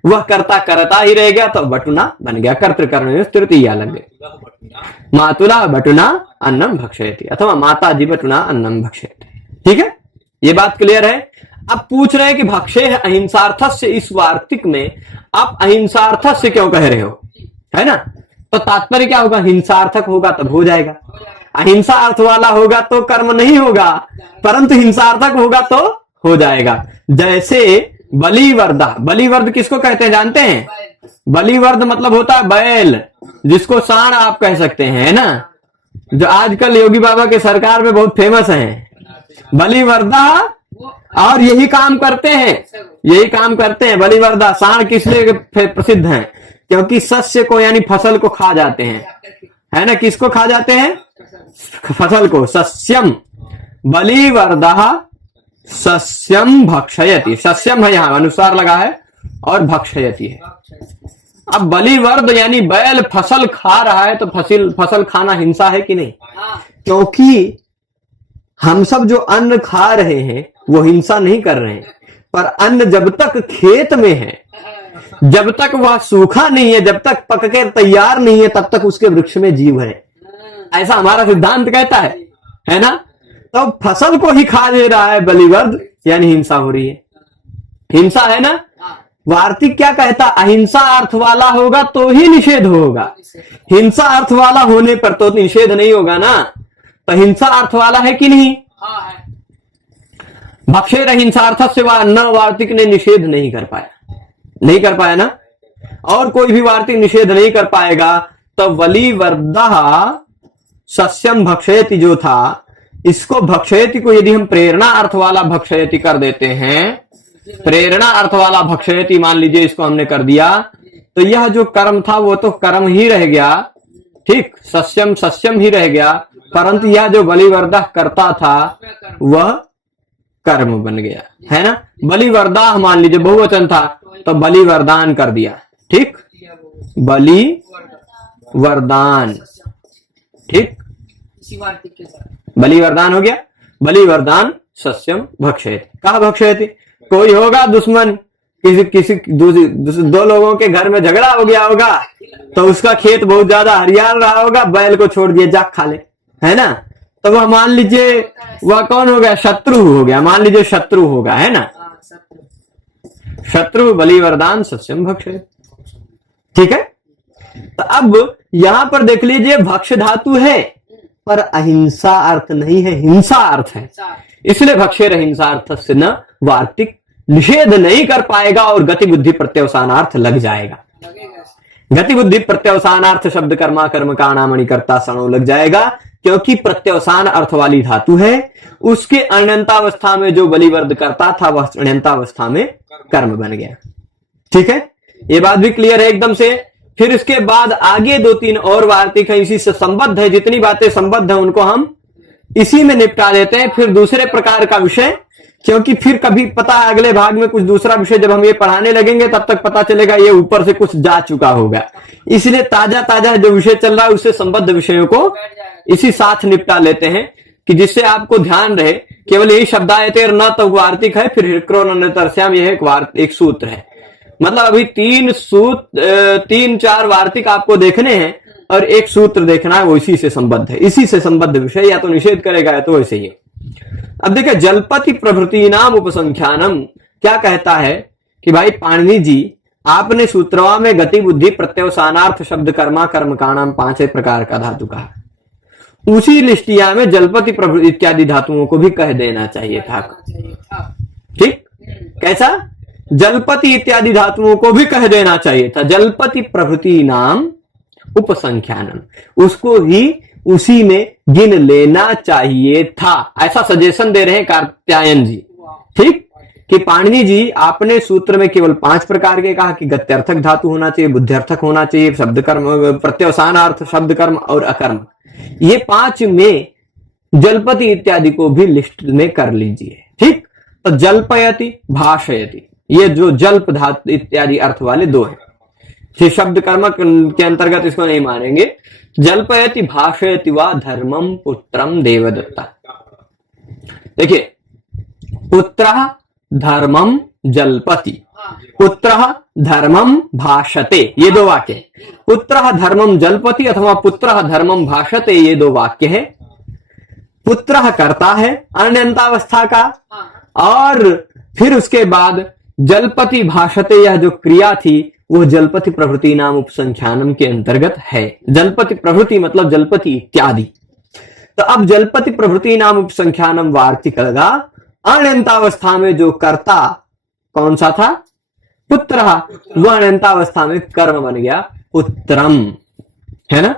वह कर्ता करता ही रह गया, तो बटुना बन गया, कर्तृकर्म में तृतीया लग गई। मातुला बटुना अन्नम भक्षयति, अथवा माता जी बटुना अन्नम भक्षयति, ठीक है, ये बात क्लियर है। अब पूछ रहे हैं कि भक्षे अहिंसार्थस्य, इस वार्तिक में आप अहिंसार्थस्य क्यों कह रहे हो, है ना। तो तात्पर्य क्या होगा, हिंसार्थक होगा तब हो जाएगा, अहिंसा अर्थ वाला होगा तो कर्म नहीं होगा, परंतु हिंसार्थक होगा तो हो जाएगा। जैसे बलिवर्दा, बलिवर्द किसको कहते हैं जानते हैं, बलिवर्द मतलब होता है बैल, जिसको सांड आप कह सकते हैं, है ना, जो आजकल योगी बाबा के सरकार में बहुत फेमस है, बलिवर्दा। और यही काम करते हैं, यही काम करते हैं बलिवर्दा। सांड किस लिए प्रसिद्ध हैं, क्योंकि सस्य को यानी फसल को खा जाते हैं, है ना। किसको खा जाते हैं, फसल को। सस्यम बलिवर्दः सस्यम भक्षयति, सस्यम है यहां अनुसार लगा है, और भक्षयति है। अब बलिवर्द यानी बैल फसल खा रहा है, तो फसल खाना हिंसा है कि नहीं, क्योंकि हम सब जो अन्न खा रहे हैं वो हिंसा नहीं कर रहे हैं, पर अन्न जब तक खेत में है, जब तक वह सूखा नहीं है, जब तक पक के तैयार नहीं है, तब तक उसके वृक्ष में जीव है, ऐसा हमारा सिद्धांत कहता है ना। तो फसल को ही खा ले रहा है बलिवर्द, यानी हिंसा हो रही है, हिंसा है ना। वार्तिक क्या कहता, अहिंसा अर्थ वाला होगा तो ही निषेध होगा, हिंसा अर्थ वाला होने पर तो निषेध नहीं होगा ना। तो हिंसा अर्थ वाला है कि नहीं, भक्षेर हिंसार्थक से न वार्तिक ने निषेध नहीं कर पाया ना, और कोई भी वार्तिक निषेध नहीं कर पाएगा। तो बलिवर्दः सस्यम भक्षयति जो था, इसको भक्षयति को यदि हम प्रेरणा अर्थ वाला भक्षयति कर देते हैं, प्रेरणा अर्थ वाला भक्षयति मान लीजिए इसको हमने कर दिया, तो यह जो कर्म था वो तो कर्म ही रह गया, ठीक, सस्यम सस्यम ही रह गया, परंतु यह जो बलिवर्दः करता था वह कर्म बन गया, है ना। बलिवर्दा मान लीजिए बहुवचन था, तो बलिवरदान कर दिया, ठीक, बलि वरदान, ठीक, बलिवरदान हो गया। बलिवरदान सस्यम भक्षयति, कहा भक्षयति, कोई होगा दुश्मन, किसी दो लोगों के घर में झगड़ा हो गया होगा, तो उसका खेत बहुत ज्यादा हरियाल रहा होगा, बैल को छोड़ दिया जाक खा ले, है ना। तो वह मान लीजिए वह कौन हो गया, शत्रु हो गया, मान लीजिए शत्रु होगा, है ना, शत्रु बलिवरदान सस्यम भक्षयति, ठीक है। तो अब यहां पर देख लीजिए भक्ष धातु है पर अहिंसा अर्थ नहीं है, हिंसा अर्थ है, इसलिए भक्षेर अहिंसा अर्थ से न वार्तिक निषेध नहीं कर पाएगा और गति बुद्धि प्रत्यवसानार्थ लग जाएगा। गति बुद्धि प्रत्यवसानार्थ शब्द कर्मा कर्म का नामणि कर्ता सणो लग जाएगा, क्योंकि प्रत्यवसान अर्थ वाली धातु है। उसके अण्यंतावस्था में जो बलिवर्द करता था वह अण्यंतावस्था में कर्म बन गया। ठीक है, ये बात भी क्लियर है एकदम से। फिर इसके बाद आगे 2-3 और वार्तिक है, इसी से संबद्ध है। जितनी बातें संबद्ध है उनको हम इसी में निपटा देते हैं। फिर दूसरे प्रकार का विषय, क्योंकि फिर कभी पता है अगले भाग में कुछ दूसरा विषय जब हम ये पढ़ाने लगेंगे तब तक पता चलेगा ये ऊपर से कुछ जा चुका होगा। इसलिए ताजा ताजा जो विषय चल रहा है उससे संबद्ध विषयों को इसी साथ निपटा लेते हैं, कि जिससे आपको ध्यान रहे। केवल यही शब्दायतेर न तो वार्तिक है, फिर हिक्रोनतरस्याम यह एक सूत्र है। मतलब अभी 3-4 वार्तिक आपको देखने हैं और एक सूत्र देखना है, वो इसी से संबद्ध है। इसी से संबद्ध विषय या तो निषेध करेगा या तो वैसे ही। अब देखिए, जलपति प्रभृति नाम उपसंख्यानम क्या कहता है कि भाई पाणिनि जी, आपने सूत्रवा में गति बुद्धि प्रत्यवसानार्थ शब्द कर्मा कर्म का नाम 5 प्रकार का धातु कहा। उसी लिस्टिया में जलपति प्रभृति इत्यादि धातुओं को भी कह देना चाहिए था। ठीक, कैसा? जलपति इत्यादि धातुओं को भी कह देना चाहिए था। जलपति प्रभृति नाम उपसंख्यानम, उसको ही उसी में गिन लेना चाहिए था। ऐसा सजेशन दे रहे हैं कार्त्यायन जी। ठीक, कि पाणिनि जी आपने सूत्र में केवल 5 प्रकार के कहा कि गत्यर्थक धातु होना चाहिए, बुद्ध्यर्थक होना चाहिए, शब्द कर्म प्रत्यवसानार्थ शब्द कर्म और अकर्म। ये 5 में जलपति इत्यादि को भी लिस्ट में कर लीजिए। ठीक, तो जल्पयति भाषयति, ये जो जल्प धातु इत्यादि अर्थ वाले 2 हैं। ये शब्द कर्म के अंतर्गत इसको नहीं मानेंगे। जल्पयति भाषयति वा धर्मम पुत्रम देवदत्ता। देखिए, पुत्रः धर्मम जल्पति, पुत्रः धर्मम भाषते, ये 2 वाक्य है। पुत्रः धर्मम जल्पति अथवा पुत्रः धर्मम भाषते, ये 2 वाक्य है। पुत्रः करता है अण्यंतावस्था का, और फिर उसके बाद जलपति भाषते, यह जो क्रिया थी वो जलपति प्रभृति नाम उपसंख्यानम के अंतर्गत है। जलपति प्रभृति मतलब जलपति इत्यादि। तो अब जलपति प्रभृति नाम उपसंख्यानम वार्तिक लगा। अण्यंतावस्था में जो कर्ता कौन सा था? पुत्र, वह अण्यंतावस्था में कर्म बन गया पुत्रम, है ना।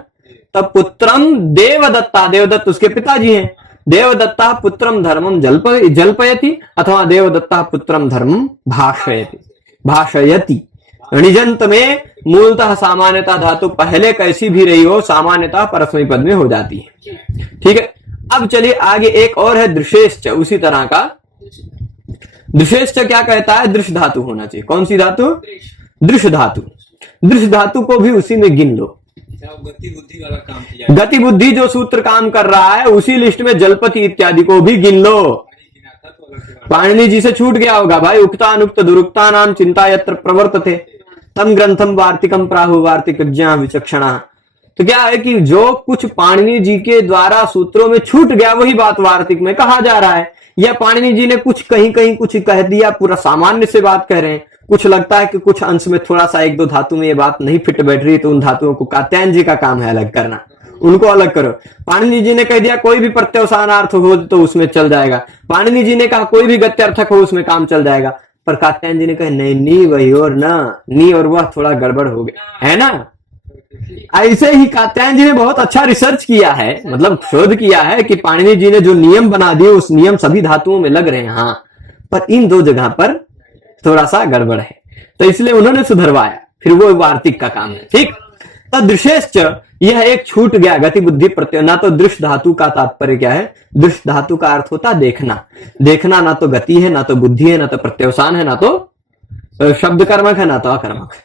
तब पुत्रम देवदत्ता, देवदत्त उसके पिताजी हैं। देवदत्ता पुत्रम धर्मम जल्पयति अथवा देवदत्ता पुत्रम धर्मम भाषयति। णिजंत में मूलतः सामान्यता धातु पहले कैसी भी रही हो, सामान्यता परस्मैपदी पद में हो जाती है। ठीक है, अब चलिए आगे एक और है दृशेश्च, उसी तरह का। दृशेश्च क्या कहता है? दृश्य धातु होना चाहिए। कौन सी धातु? दृश्य धातु। दृश्य धातु को भी उसी में गिन लो। गति बुद्धि वाला काम किया, गति बुद्धि जो सूत्र काम कर रहा है उसी लिस्ट में जलपति इत्यादि को भी गिन लो। पाणिनि जी से छूट गया होगा भाई। उक्ता अनुक्त दुरुक्ता नाम चिंता यत्र प्रवर्तते तम ग्रंथम वार्तिकम प्राहु वार्तिक विचक्षणा। तो क्या है कि जो कुछ पाणिनि जी के द्वारा सूत्रों में छूट गया वही बात वार्तिक में कहा जा रहा है। या पाणिनि जी ने कुछ कहीं कहीं कुछ कह दिया, पूरा सामान्य से बात कह रहे हैं। कुछ लगता है कि कुछ अंश में थोड़ा सा 1-2 धातु में ये बात नहीं फिट बैठ रही, तो उन धातुओं को कात्यायन जी का काम है अलग करना, उनको अलग करो। पाणिनि जी ने कह दिया कोई भी प्रत्यवसानार्थ हो तो उसमें चल जाएगा। पाणिनि जी ने कहा कोई भी गत्यर्थक हो उसमें काम चल जाएगा। पर कात्यायन जी ने कहा नहीं, नी वही और ना, नी और वह थोड़ा गड़बड़ हो गया, है ना। ऐसे ही कात्यायन जी ने बहुत अच्छा रिसर्च किया है, मतलब शोध किया है कि पाणिनि जी ने जो नियम बना दिए उस नियम सभी धातुओं में लग रहे हैं। हाँ, पर इन 2 जगह पर थोड़ा सा गड़बड़ है, तो इसलिए उन्होंने सुधरवाया। फिर वो वार्तिक का काम है। ठीक, तो दृशेश्च यह एक छूट गया गति बुद्धि प्रत्यय। ना तो दृश्य धातु का तात्पर्य क्या है? दृश्य धातु का अर्थ होता देखना। देखना ना तो गति है, ना तो बुद्धि है, ना तो प्रत्यवसान है, ना तो शब्द कर्मक है, ना तो अकर्मक है।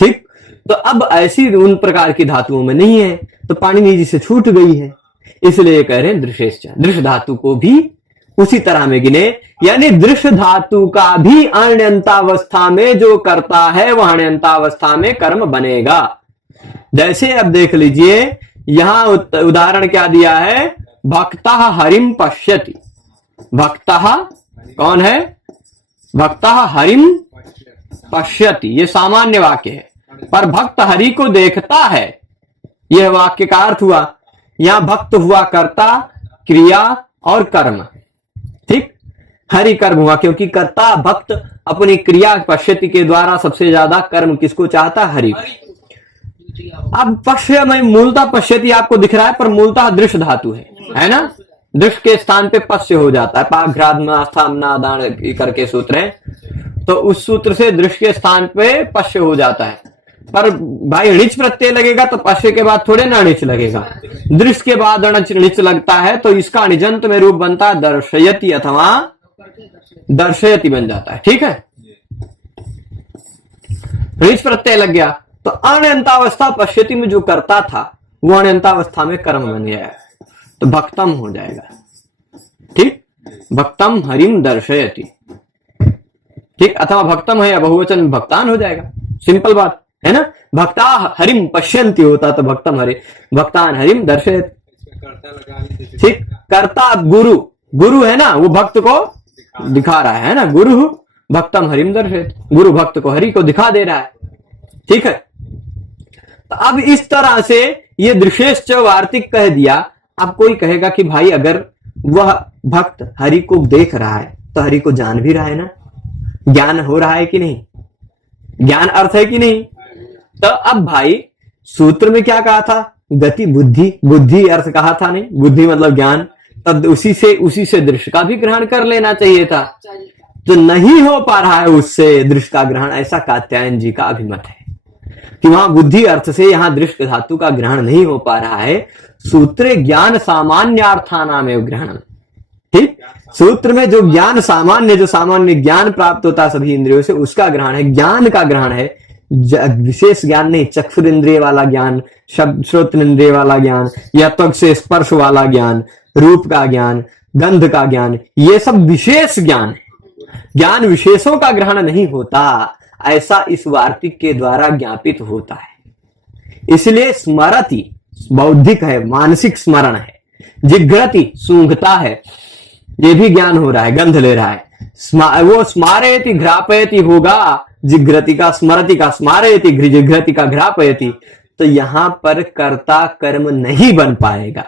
ठीक, तो अब ऐसी उन प्रकार की धातुओं में नहीं है, तो पाणिनि जी से छूट गई है, इसलिए कह रहे हैं दृशेश्च। दृश्य धातु को भी उसी तरह में गिने, यानी दृश्य धातु का भी अण्यंतावस्था में जो करता है वह अण्यंतावस्था में कर्म बनेगा। जैसे अब देख लीजिए, यहां उदाहरण क्या दिया है? भक्तः हरिम पश्यति। भक्तः कौन है? भक्तः हरिम पश्यति, ये सामान्य वाक्य है। पर भक्त हरि को देखता है, यह वाक्य का अर्थ हुआ। यहां भक्त हुआ कर्ता, क्रिया और कर्म। ठीक, हरि कर्म हुआ, क्योंकि कर्ता भक्त अपनी क्रिया पश्यति के द्वारा सबसे ज्यादा कर्म किसको चाहता? हरि। अब पश्य में मूलतः पश्यति आपको दिख रहा है, पर मूलतः दृश्य धातु है ना। दृश्य के स्थान पे पश्य हो जाता है, पाघ्राद करके सूत्र है, तो उस सूत्र से दृश्य के स्थान पे पश्य हो जाता है। पर भाई णिच प्रत्यय लगेगा तो पश्य के बाद थोड़े ना णिच लगेगा, दृश्य के बाद णिच लगता है, तो इसका निजंत में रूप बनता है दर्शयति अथवा दर्शयति बन जाता है। ठीक है, णिच प्रत्यय लग गया तो अण्यंतावस्था पश्यति में जो करता था वो अण्यंतावस्था में कर्म बन गया है, तो भक्तम हो जाएगा। ठीक, भक्तम हरिम दर्शयति, ठीक, अथवा भक्तम है या बहुवचन में भक्तान हो जाएगा, सिंपल बात है ना। भक्ता हरिम पश्यन्ति होता तो भक्तम हरि, भक्तान हरिम दर्शयति। ठीक, कर्ता गुरु, गुरु है ना, वो भक्त को दिखा रहा है ना, गुरु भक्तम हरिम दर्शयति, गुरु भक्त को हरि को दिखा दे रहा है। ठीक है, तो अब इस तरह से ये दृशेश्च वार्तिक कह दिया। अब कोई कहेगा कि भाई अगर वह भक्त हरि को देख रहा है तो हरि को जान भी रहा है ना, ज्ञान हो रहा है कि नहीं, ज्ञान अर्थ है कि नहीं। तो अब भाई सूत्र में क्या कहा था, गति बुद्धि, बुद्धि अर्थ कहा था नहीं, बुद्धि मतलब ज्ञान, तब उसी से दृश्य का भी ग्रहण कर लेना चाहिए था, तो नहीं हो पा रहा है उससे दृश्य का ग्रहण। ऐसा कात्यायन जी का अभिमत है कि वहां बुद्धि अर्थ से यहाँ दृश्य धातु का ग्रहण नहीं हो पा रहा है। सूत्रे ज्ञान सामान्यार्थानामेव ग्रहणम। ठीक, सूत्र में जो ज्ञान सामान्य, जो सामान्य ज्ञान प्राप्त होता है सभी इंद्रियों से, उसका ग्रहण है, ज्ञान का ग्रहण है, विशेष ज्ञान नहीं, चक्षुर इंद्रिय वाला ज्ञान, शब्द श्रोत्र इंद्रिय वाला ज्ञान, या त्वक से स्पर्श वाला ज्ञान, रूप का ज्ञान, गंध का ज्ञान, ये सब विशेष ज्ञान है। ज्ञान विशेषों का ग्रहण नहीं होता, ऐसा इस वार्तिक के द्वारा ज्ञापित होता है। इसलिए स्मरति बौद्धिक है, मानसिक स्मरण है, जिघ्रति सूंघता है, ये भी ज्ञान हो रहा है, गंध ले रहा है। वो स्मारयति घ्रापयति होगा, जिघ्रति का स्मरति का स्मारयति, जिघ्रति का घ्रापयति, तो यहां पर कर्ता कर्म नहीं बन पाएगा।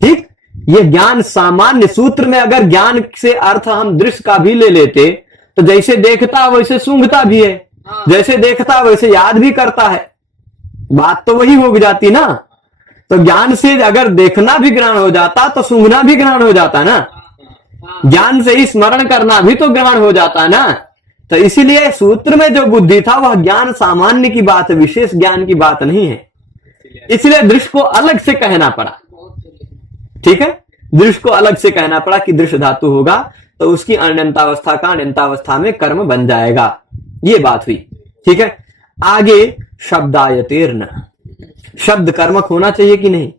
ठीक, ये ज्ञान सामान्य सूत्र में अगर ज्ञान से अर्थ हम दृश्य का भी ले लेते तो जैसे देखता वैसे सूंघता भी है, जैसे देखता वैसे याद भी करता है, बात तो वही हो जाती ना। तो ज्ञान से अगर देखना भी ग्रहण हो जाता तो सूंघना भी ग्रहण हो जाता ना, ज्ञान से ही स्मरण करना भी तो ग्रहण हो जाता ना। तो इसीलिए सूत्र में जो बुद्धि था वह ज्ञान सामान्य की बात है, विशेष ज्ञान की बात नहीं है, इसलिए दृश्य को अलग से कहना पड़ा। ठीक है, दृश्य को अलग से कहना पड़ा कि दृश्य धातु होगा तो उसकी अण्यंतावस्था का अण्यंतावस्था में कर्म बन जाएगा, ये बात हुई। ठीक है, आगे शब्दायतेर्न, शब्द कर्मक होना चाहिए कि नहीं।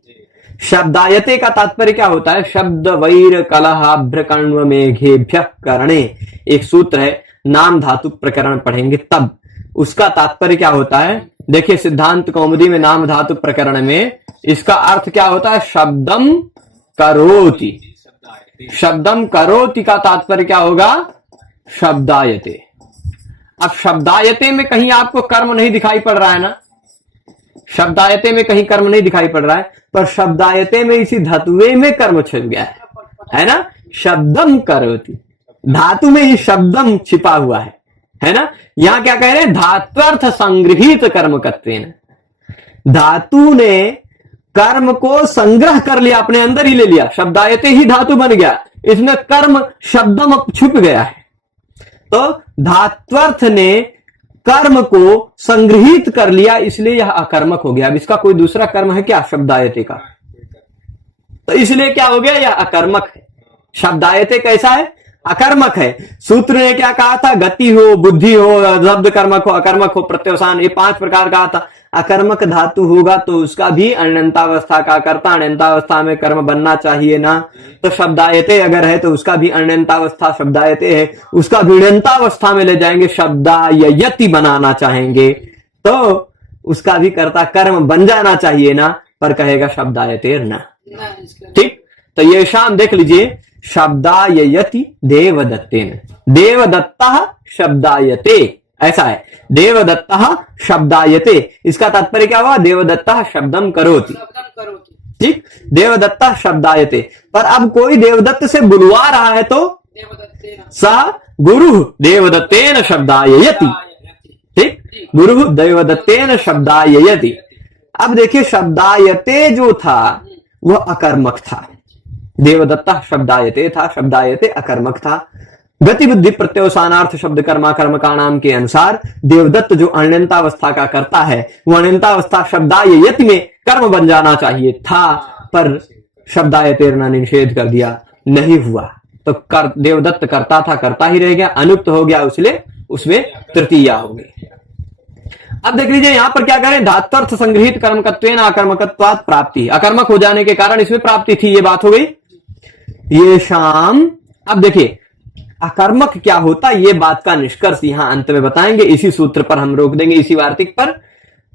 शब्दायते का तात्पर्य क्या होता है, शब्द वैर कलहाभ्रकण्व मेघेभ्य करणे, एक सूत्र है, नाम धातु प्रकरण पढ़ेंगे तब उसका तात्पर्य क्या होता है। देखिए सिद्धांत कौमुदी में नाम धातु प्रकरण में इसका अर्थ क्या होता है, शब्दम करोति, शब्दम करोति का तात्पर्य क्या होगा, शब्दायते। अब शब्दायते में कहीं आपको कर्म नहीं दिखाई पड़ रहा है ना, शब्दायते में कहीं कर्म नहीं दिखाई पड़ रहा है, पर शब्दायते में इसी धातुए में कर्म छिप गया है ना। शब्दम करोति, धातु में ही शब्दम छिपा हुआ है ना। यहां क्या कह रहे हैं, धात्वर्थ संग्रहित कर्मकत्वेन, धातु ने कर्म को संग्रह कर लिया, अपने अंदर ही ले लिया, शब्दायते ही धातु बन गया, इसमें कर्म शब्दम छुप गया है। तो धात्वर्थ ने कर्म को संग्रहित कर लिया, इसलिए यह अकर्मक हो गया। अब इसका कोई दूसरा कर्म है क्या शब्दायते का, तो इसलिए क्या हो गया, यह अकर्मक है। शब्दायते कैसा है, अकर्मक है। सूत्र ने क्या कहा था, गति हो, बुद्धि हो, शब्द कर्मक हो, अकर्मक हो, प्रत्यवसान, ये 5 प्रकार कहा था। अकर्मक धातु होगा तो उसका भी अण्यंतावस्था का कर्ता, अण्यंतावस्था में कर्म बनना चाहिए ना। तो शब्दायते अगर है तो उसका भी अण्यंतावस्था शब्दायते है, उसका भी अण्यंतावस्था में ले जाएंगे, शब्दायति बनाना चाहेंगे तो उसका भी कर्ता कर्म बन जाना चाहिए ना, पर कहेगा शब्दायते ना। ठीक, तो ये शाम देख लीजिए, शब्दायति देवदत्तेन, देवदत्तः शब्दायते, ऐसा है, देवदत्तः शब्दायते, इसका तात्पर्य क्या हुआ, देवदत्तः शब्दम करोति। ठीक, देवदत्तः शब्दायते, पर अब कोई देवदत्त से बुलवा रहा है तो स गुरु देवदत्तेन शब्दायति। ठीक, गुरु देवदत्तेन शब्दायति, अब देखिए शब्दायते जो था वह अकर्मक था। देवदत्ता शब्दायते था, शब्दायते अकर्मक था। गति बुद्धि प्रत्यवसानार्थ शब्द कर्मा कर्मका नाम के अनुसार देवदत्त जो अण्यंतावस्था का करता है वह अण्यंतावस्था शब्दायति में कर्म बन जाना चाहिए था, पर शब्दायते ने निषेध कर दिया, नहीं हुआ। तो देवदत्त करता था, करता ही रह गया, अनुक्त हो गया, इसलिए उसमें तृतीया हो गई। अब देख लीजिए यहां पर क्या करें, धात्वर्थ संग्रहित कर्मकत्वेन अकर्मकत्वात् प्राप्ति, अकर्मक हो जाने के कारण इसमें प्राप्ति थी, ये बात हो गई। ये शाम, अब देखिए अकर्मक क्या होता है, ये बात का निष्कर्ष यहां अंत में बताएंगे। इसी सूत्र पर हम रोक देंगे, इसी वार्तिक पर।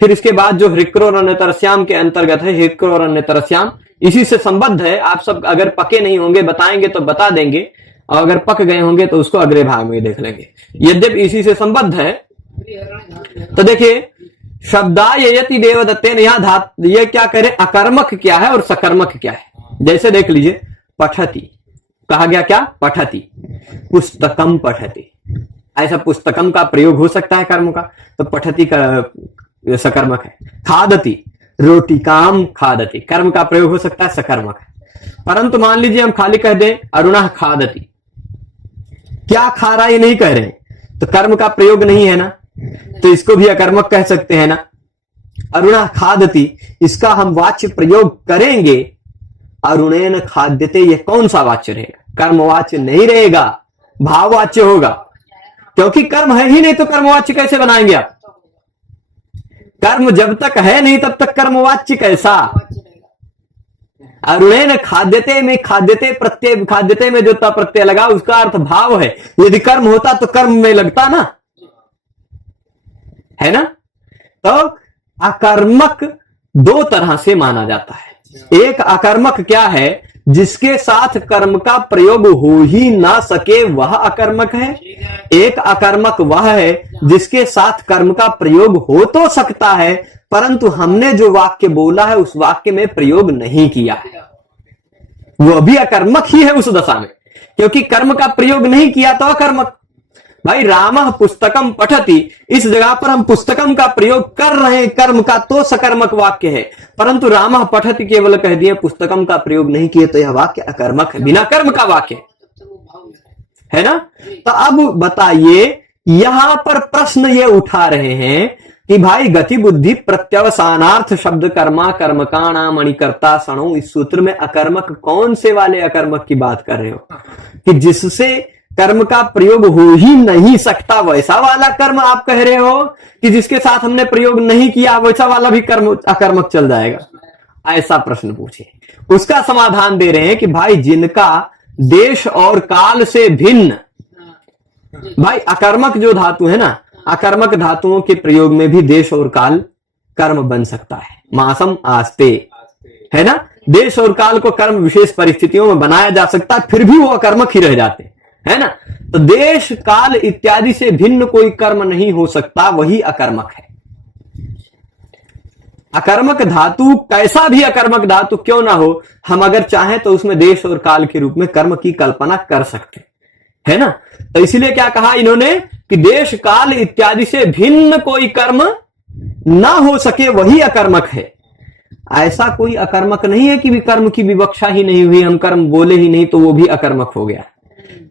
फिर इसके बाद जो हृक्रोर अन्यतरस्याम के अंतर्गत है, हृक्रोर अन्यतरस्याम इसी से संबद्ध है। आप सब अगर पके नहीं होंगे बताएंगे तो बता देंगे, और अगर पक गए होंगे तो उसको अगले भाग में देख लेंगे। यद्यपि इसी से संबद्ध है, तो देखिए शब्दायति देवदत्तेन, यहां ये क्या करे, अकर्मक क्या है और सकर्मक क्या है। जैसे देख लीजिए पठति कहा गया, क्या पठति, पुस्तकम पठति, ऐसा पुस्तकम का प्रयोग हो सकता है कर्म का, तो पठति का सकर्मक है। खादति, रोटिकाम खादति, कर्म का प्रयोग हो सकता है, सकर्मक है। परंतु मान लीजिए हम खाली कह दें अरुणः खादति, क्या खा रहा है नहीं कह रहे हैं, तो कर्म का प्रयोग नहीं है ना, तो इसको भी अकर्मक कह सकते हैं ना। अरुणः खादति, इसका हम वाच्य प्रयोग करेंगे, अरुणेन खाद्यते, ये कौन सा वाच्य रहेगा, कर्मवाच्य नहीं रहेगा, भाववाच्य होगा, क्योंकि कर्म है ही नहीं तो कर्मवाच्य कैसे बनाएंगे आप। कर्म जब तक है नहीं तब तक कर्मवाच्य कैसा। अरुणेन खाद्यते में खाद्यते प्रत्यय, खाद्यते में जो प्रत्यय लगा उसका अर्थ भाव है, यदि कर्म होता तो कर्म में लगता ना, है ना। तो अकर्मक दो तरह से माना जाता है। एक अकर्मक क्या है, जिसके साथ कर्म का प्रयोग हो ही ना सके वह अकर्मक है। एक अकर्मक वह है जिसके साथ कर्म का प्रयोग हो तो सकता है, परंतु हमने जो वाक्य बोला है उस वाक्य में प्रयोग नहीं किया है, वह भी अकर्मक ही है उस दशा में, क्योंकि कर्म का प्रयोग नहीं किया तो अकर्मक। भाई रामः पुस्तकम पठति, इस जगह पर हम पुस्तकम का प्रयोग कर रहे हैं कर्म का, तो सकर्मक वाक्य है, परंतु रामः पठति केवल कह दिए, पुस्तकम का प्रयोग नहीं किए, तो यह वाक्य अकर्मक है, बिना कर्म का वाक्य है ना। तो अब बताइए यहां पर प्रश्न ये उठा रहे हैं कि भाई गति बुद्धि प्रत्यवसानार्थ शब्द कर्मा कर्मकाणा मणिकर्ता सणो, इस सूत्र में अकर्मक कौन से वाले अकर्मक की बात कर रहे हो, कि जिससे कर्म का प्रयोग हो ही नहीं सकता वैसा वाला कर्म आप कह रहे हो, कि जिसके साथ हमने प्रयोग नहीं किया वैसा वाला भी कर्म अकर्मक चल जाएगा, ऐसा प्रश्न पूछे। उसका समाधान दे रहे हैं कि भाई जिनका देश और काल से भिन्न, भाई अकर्मक जो धातु है ना, अकर्मक धातुओं के प्रयोग में भी देश और काल कर्म बन सकता है। मासम आस्ते, है ना, देश और काल को कर्म विशेष परिस्थितियों में बनाया जा सकता है, फिर भी वो अकर्मक ही रह जाते, है ना। तो देश काल इत्यादि से भिन्न कोई कर्म नहीं हो सकता, वही अकर्मक है। अकर्मक धातु कैसा भी अकर्मक धातु क्यों ना हो, हम अगर चाहें तो उसमें देश और काल के रूप में कर्म की कल्पना कर सकते, है ना। तो इसीलिए क्या कहा इन्होंने कि देश काल इत्यादि से भिन्न कोई कर्म ना हो सके वही अकर्मक है। ऐसा कोई अकर्मक नहीं है कि कर्म की विवक्षा ही नहीं हुई, हम कर्म बोले ही नहीं तो वो भी अकर्मक हो गया।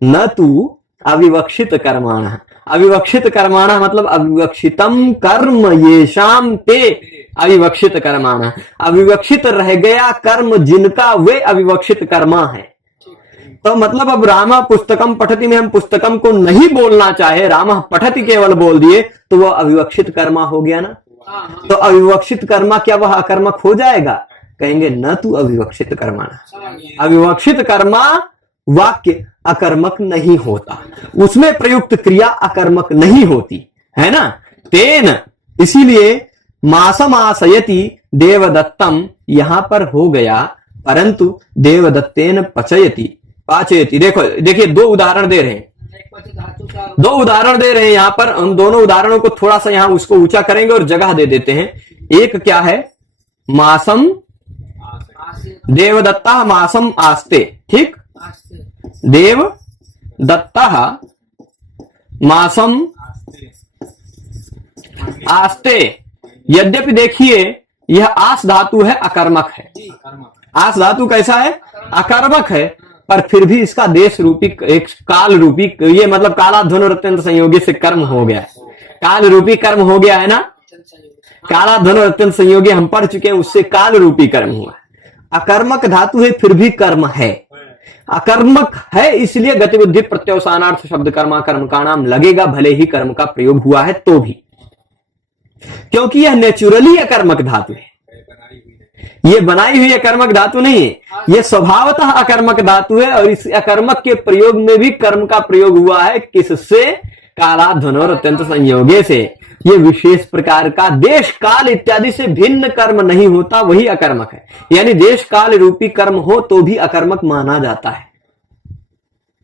न तू अविवक्षित कर्माणा, अविवक्षित कर्माणा मतलब अविवक्षितम कर्म येषाम ते अविवक्षित कर्माणा, अविवक्षित रह गया कर्म जिनका वे अविवक्षित कर्मा है। तो मतलब अब रामा पुस्तकम पठति में हम पुस्तकम को नहीं बोलना चाहे, रामा पठति केवल बोल दिए तो वह अविवक्षित कर्मा हो गया ना। तो अविवक्षित कर्मा क्या वह अकर्मक हो जाएगा, कहेंगे न तू अविवक्षित कर्माणा, अविवक्षित कर्मा वाक्य अकर्मक नहीं होता, उसमें प्रयुक्त क्रिया अकर्मक नहीं होती, है ना। तेन, इसीलिए मासमासयति देवदत्तम यहां पर हो गया, परंतु देवदत्तेन पचयति, पाचयति। देखो देखिए दो उदाहरण दे रहे हैं, दो उदाहरण दे रहे हैं यहां पर। हम दोनों उदाहरणों को थोड़ा सा यहां उसको ऊंचा करेंगे और जगह दे देते हैं। एक क्या है, मासम देवदत्ता मासम आस्ते, ठीक, देव दत्ता मासम आस्ते। यद्यपि देखिए यह आस धातु है, अकर्मक है। आस धातु कैसा है? अकर्मक है, पर फिर भी इसका देश रूपी एक काल रूपी, ये मतलब काला ध्वनि और अत्यंत संयोगी से कर्म हो गया है। काल रूपी कर्म हो गया है ना, काला ध्वनि और अत्यंत संयोगी हम पढ़ चुके हैं, उससे काल रूपी कर्म हुआ। अकर्मक धातु है फिर भी कर्म है, अकर्मक है इसलिए गतिबुद्धि प्रत्यवसानार्थ शब्द कर्मा कर्म का नाम लगेगा, भले ही कर्म का प्रयोग हुआ है तो भी, क्योंकि यह नेचुरली अकर्मक धातु है। ये बनाई हुई अकर्मक धातु नहीं है, यह स्वभावतः अकर्मक धातु है। और इस अकर्मक के प्रयोग में भी कर्म का प्रयोग हुआ है, किससे? काला ध्वनि और अत्यंत संयोगे से। ये विशेष प्रकार का देश काल इत्यादि से भिन्न कर्म नहीं होता, वही अकर्मक है। यानी देश काल रूपी कर्म हो तो भी अकर्मक माना जाता है,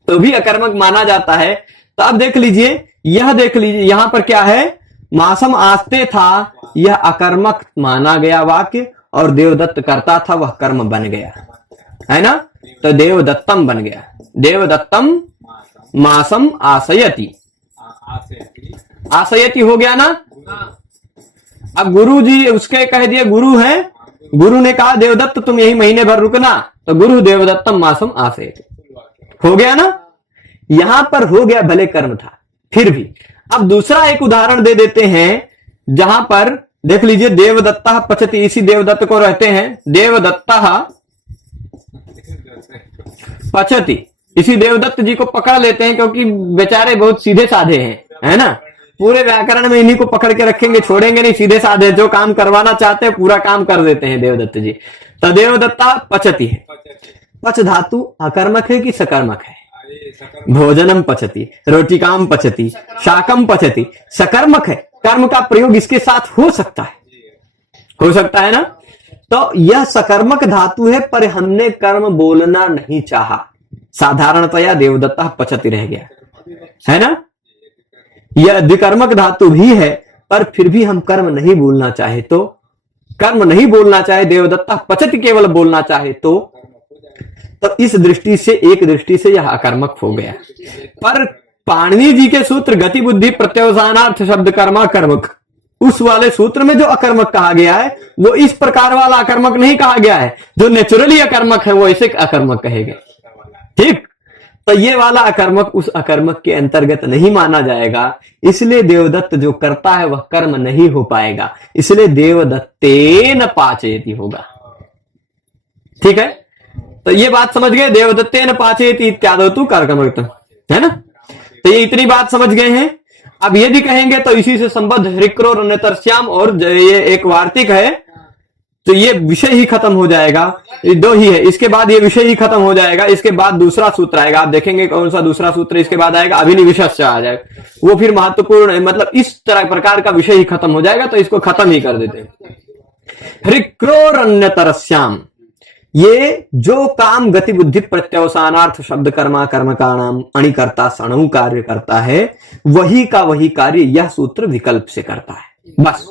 तो भी अकर्मक माना जाता है। तो अब देख लीजिए, यह देख लीजिए यहां पर क्या है? मासम आस्ते था, यह अकर्मक माना गया वाक्य, और देवदत्त करता था, वह कर्म बन गया है ना। तो देवदत्तम बन गया, देवदत्तम मासम आशयति, आशयति हो गया ना। अब गुरु जी उसके कह दिए, गुरु हैं, गुरु ने कहा देवदत्त तुम यही महीने भर रुकना, तो गुरु देवदत्तम मासम आशयति हो गया ना। यहां पर हो गया, भले कर्म था फिर भी। अब दूसरा एक उदाहरण दे देते हैं, जहां पर देख लीजिए, देवदत्ता पचति, इसी देवदत्त को रहते हैं, देवदत्ता पचति, इसी देवदत्त जी को पकड़ लेते हैं, क्योंकि बेचारे बहुत सीधे साधे हैं, है ना। पूरे व्याकरण में इन्हीं को पकड़ के रखेंगे, छोड़ेंगे नहीं, सीधे साधे, जो काम करवाना चाहते हैं पूरा काम कर देते हैं देवदत्त जी। तो देवदत्ता पचति है, पच धातु अकर्मक है कि सकर्मक है? भोजनम पचति, रोटिकाम पचति, शाकम पचति, सकर्मक है। कर्म का प्रयोग इसके साथ हो सकता है, हो सकता है ना। तो यह सकर्मक धातु है, पर हमने कर्म बोलना नहीं चाहा, साधारणतया देवदत्ता पचति रह गया, है ना। यह द्विकर्मक धातु भी है, पर फिर भी हम कर्म नहीं बोलना चाहे तो, कर्म नहीं बोलना चाहे, देवदत्ता पचति केवल बोलना चाहे तो इस दृष्टि से, एक दृष्टि से यह अकर्मक हो गया। पर पाणिनि जी के सूत्र गति बुद्धि प्रत्यवसानार्थ शब्द कर्मा कर्मक, उस वाले सूत्र में जो अकर्मक कहा गया है, वो इस प्रकार वाला अकर्मक नहीं कहा गया है। जो नेचुरली अकर्मक है वो ऐसे अकर्मक कहेगा, ठीक। तो ये वाला अकर्मक उस अकर्मक के अंतर्गत नहीं माना जाएगा, इसलिए देवदत्त जो करता है वह कर्म नहीं हो पाएगा, इसलिए देवदत्तेन पाचयति होगा, ठीक है। तो ये बात समझ गए, देवदत्तेन पाचयति इत्यादि तु कर्मक, है ना। तो ये इतनी बात समझ गए हैं। अब यदि कहेंगे तो इसी से संबद्ध हृक्रो रण्यतरस्याम, और ये एक वार्तिक है, तो ये विषय ही खत्म हो जाएगा। ये दो ही है, इसके बाद ये विषय ही खत्म हो जाएगा। इसके बाद दूसरा सूत्र आएगा, आप देखेंगे कौन सा दूसरा सूत्र इसके बाद आएगा, अभिनिविशस्य आ जाएगा, वो फिर महत्वपूर्ण है, मतलब इस तरह प्रकार का विषय ही खत्म हो जाएगा, तो इसको खत्म ही कर देते हैं। हृक्रो रण्यतरस्याम, ये जो काम गति बुद्धि प्रत्यवसानार्थ शब्द कर्मा कर्म का नाम अणिकर्ता सणु कार्य करता है, वही का वही कार्य यह सूत्र विकल्प से करता है, बस,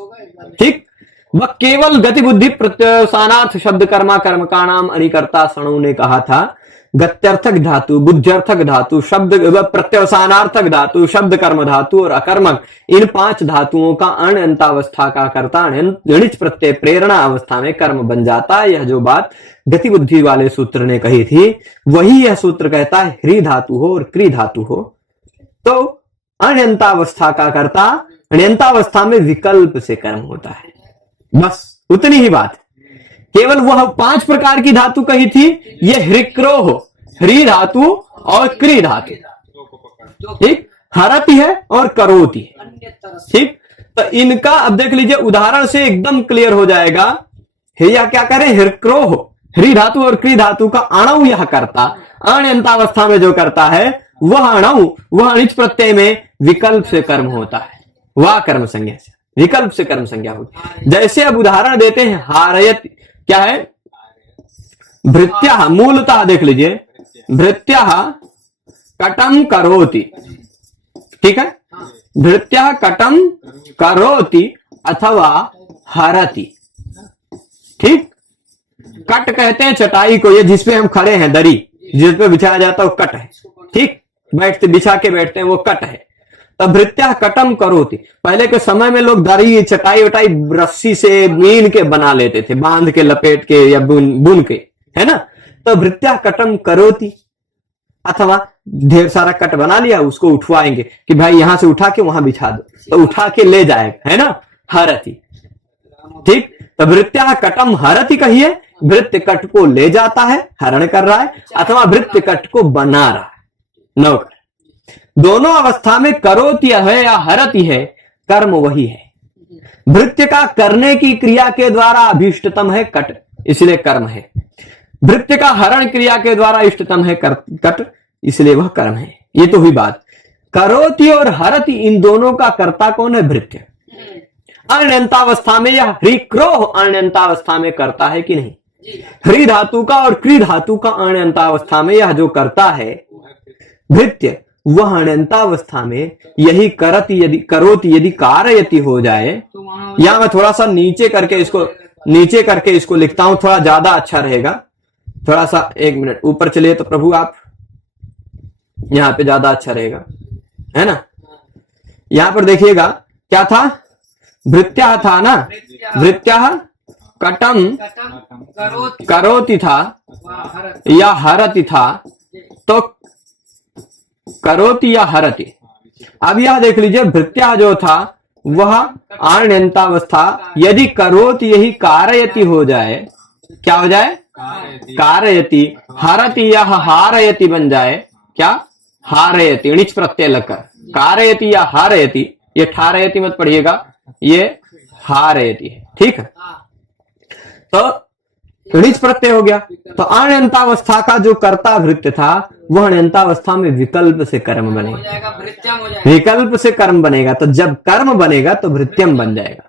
ठीक। वह केवल गति बुद्धि प्रत्यवसानार्थ शब्द कर्मा कर्म का नाम अणिकर्ता सणु ने कहा था। गत्यर्थक धातु, बुद्ध्यर्थक धातु, शब्द प्रत्यवसानार्थक धातु, शब्द कर्म धातु और अकर्मक, इन 5 धातुओं का अण अंतावस्था का कर्ता अणिच प्रत्यय प्रेरणा अवस्था में कर्म बन जाता है। यह जो बात गति बुद्धि वाले सूत्र ने कही थी, वही यह सूत्र कहता है। ह्री धातु हो और क्री धातु हो तो अण्यंतावस्था का कर्ता अण्यंतावस्था में विकल्प से कर्म होता है, बस उतनी ही बात। केवल वह 5 प्रकार की धातु कही थी, ये हृक्रो हो, ह्री धातु और क्री धातु, ठीक, हरति है और करोति है, ठीक। तो इनका अब देख लीजिए उदाहरण से एकदम क्लियर हो जाएगा। यह क्या करें, हृक्रो हो, ह्री धातु और क्री धातु का अणु यह करता, अण्यंतावस्था में जो करता है वह अणु, वह अणिच प्रत्यय में विकल्प से कर्म होता है, वह कर्म संज्ञा से विकल्प से कर्म संज्ञा होती। जैसे अब उदाहरण देते हैं, हारयत क्या है, भृत्या, मूलतः देख लीजिए, भृत्या कटम करोति, ठीक है, भृत्या कटम करोति अथवा हरति, ठीक। कट कहते हैं चटाई को, ये जिसपे हम खड़े हैं, दरी जिसपे बिछाया जाता है वो कट है, ठीक, बैठते बिछा के बैठते हैं वो कट है। तब भृत्या कटम करोति। पहले के समय में लोग दरी चटाई वटाई रस्सी से बीन के बना लेते थे, बांध के लपेट के या बुन के, है ना। तो भृत्या कटम करोति, अथवा ढेर सारा कट बना लिया, उसको उठवाएंगे कि भाई यहां से उठा के वहां बिछा दो, तो उठा के ले जाएगा, है ना, हरति। ठीक, तो भृत्या कटम हरति कहिए, भृत्य कट को ले जाता है, हरण कर रहा है, अथवा भृत्य कट को बना रहा है, नौकर। दोनों अवस्था में करोति है या हरति है, कर्म वही है। भृत्य का करने की क्रिया के द्वारा अभीष्टतम है कट, इसलिए कर्म है। भृत्य का हरण क्रिया के द्वारा इष्टतम है कट, इसलिए वह कर्म है। ये तो हुई बात। करोति और हरति, इन दोनों का कर्ता कौन है? भृत्य। अण्यंतावस्था में यह ह्रीक्रोह अण्यंतावस्था में करता है कि नहीं? ह्री धातु का और क्री धातु का अण्यंतावस्था में यह जो करता है भृत्य, वह अण्यंतावस्था में यही करति यदि करोति यदि कारयति हो जाए। यहां मैं थोड़ा सा नीचे करके इसको लिखता हूं, थोड़ा ज्यादा अच्छा रहेगा। थोड़ा सा 1 मिनट ऊपर चलिए तो प्रभु आप, यहां पे ज्यादा अच्छा रहेगा, है ना। यहां पर देखिएगा क्या था, भृत्या था ना, भृत्या कटम करोति था या हरति था, तो करोति या हरति। अब यह देख लीजिए, भृत्या जो था वह अण्यंतावस्था, यदि करोति यही कारयति हो जाए, क्या हो जाए? कारयति। हरति या हारयति बन जाए, क्या? हारयति, णिच प्रत्यय लगकर। कारयति या हारयति, ये ठारयति मत पढ़िएगा, ये हारयति है, ठीक है। तो णिच प्रत्यय हो गया। तो अण्यंतावस्था का जो कर्ता भृत्य था, वह अण्यंतावस्था में विकल्प से कर्म बनेगा, विकल्प से कर्म बनेगा। तो जब कर्म बनेगा तो भृत्यम बन जाएगा,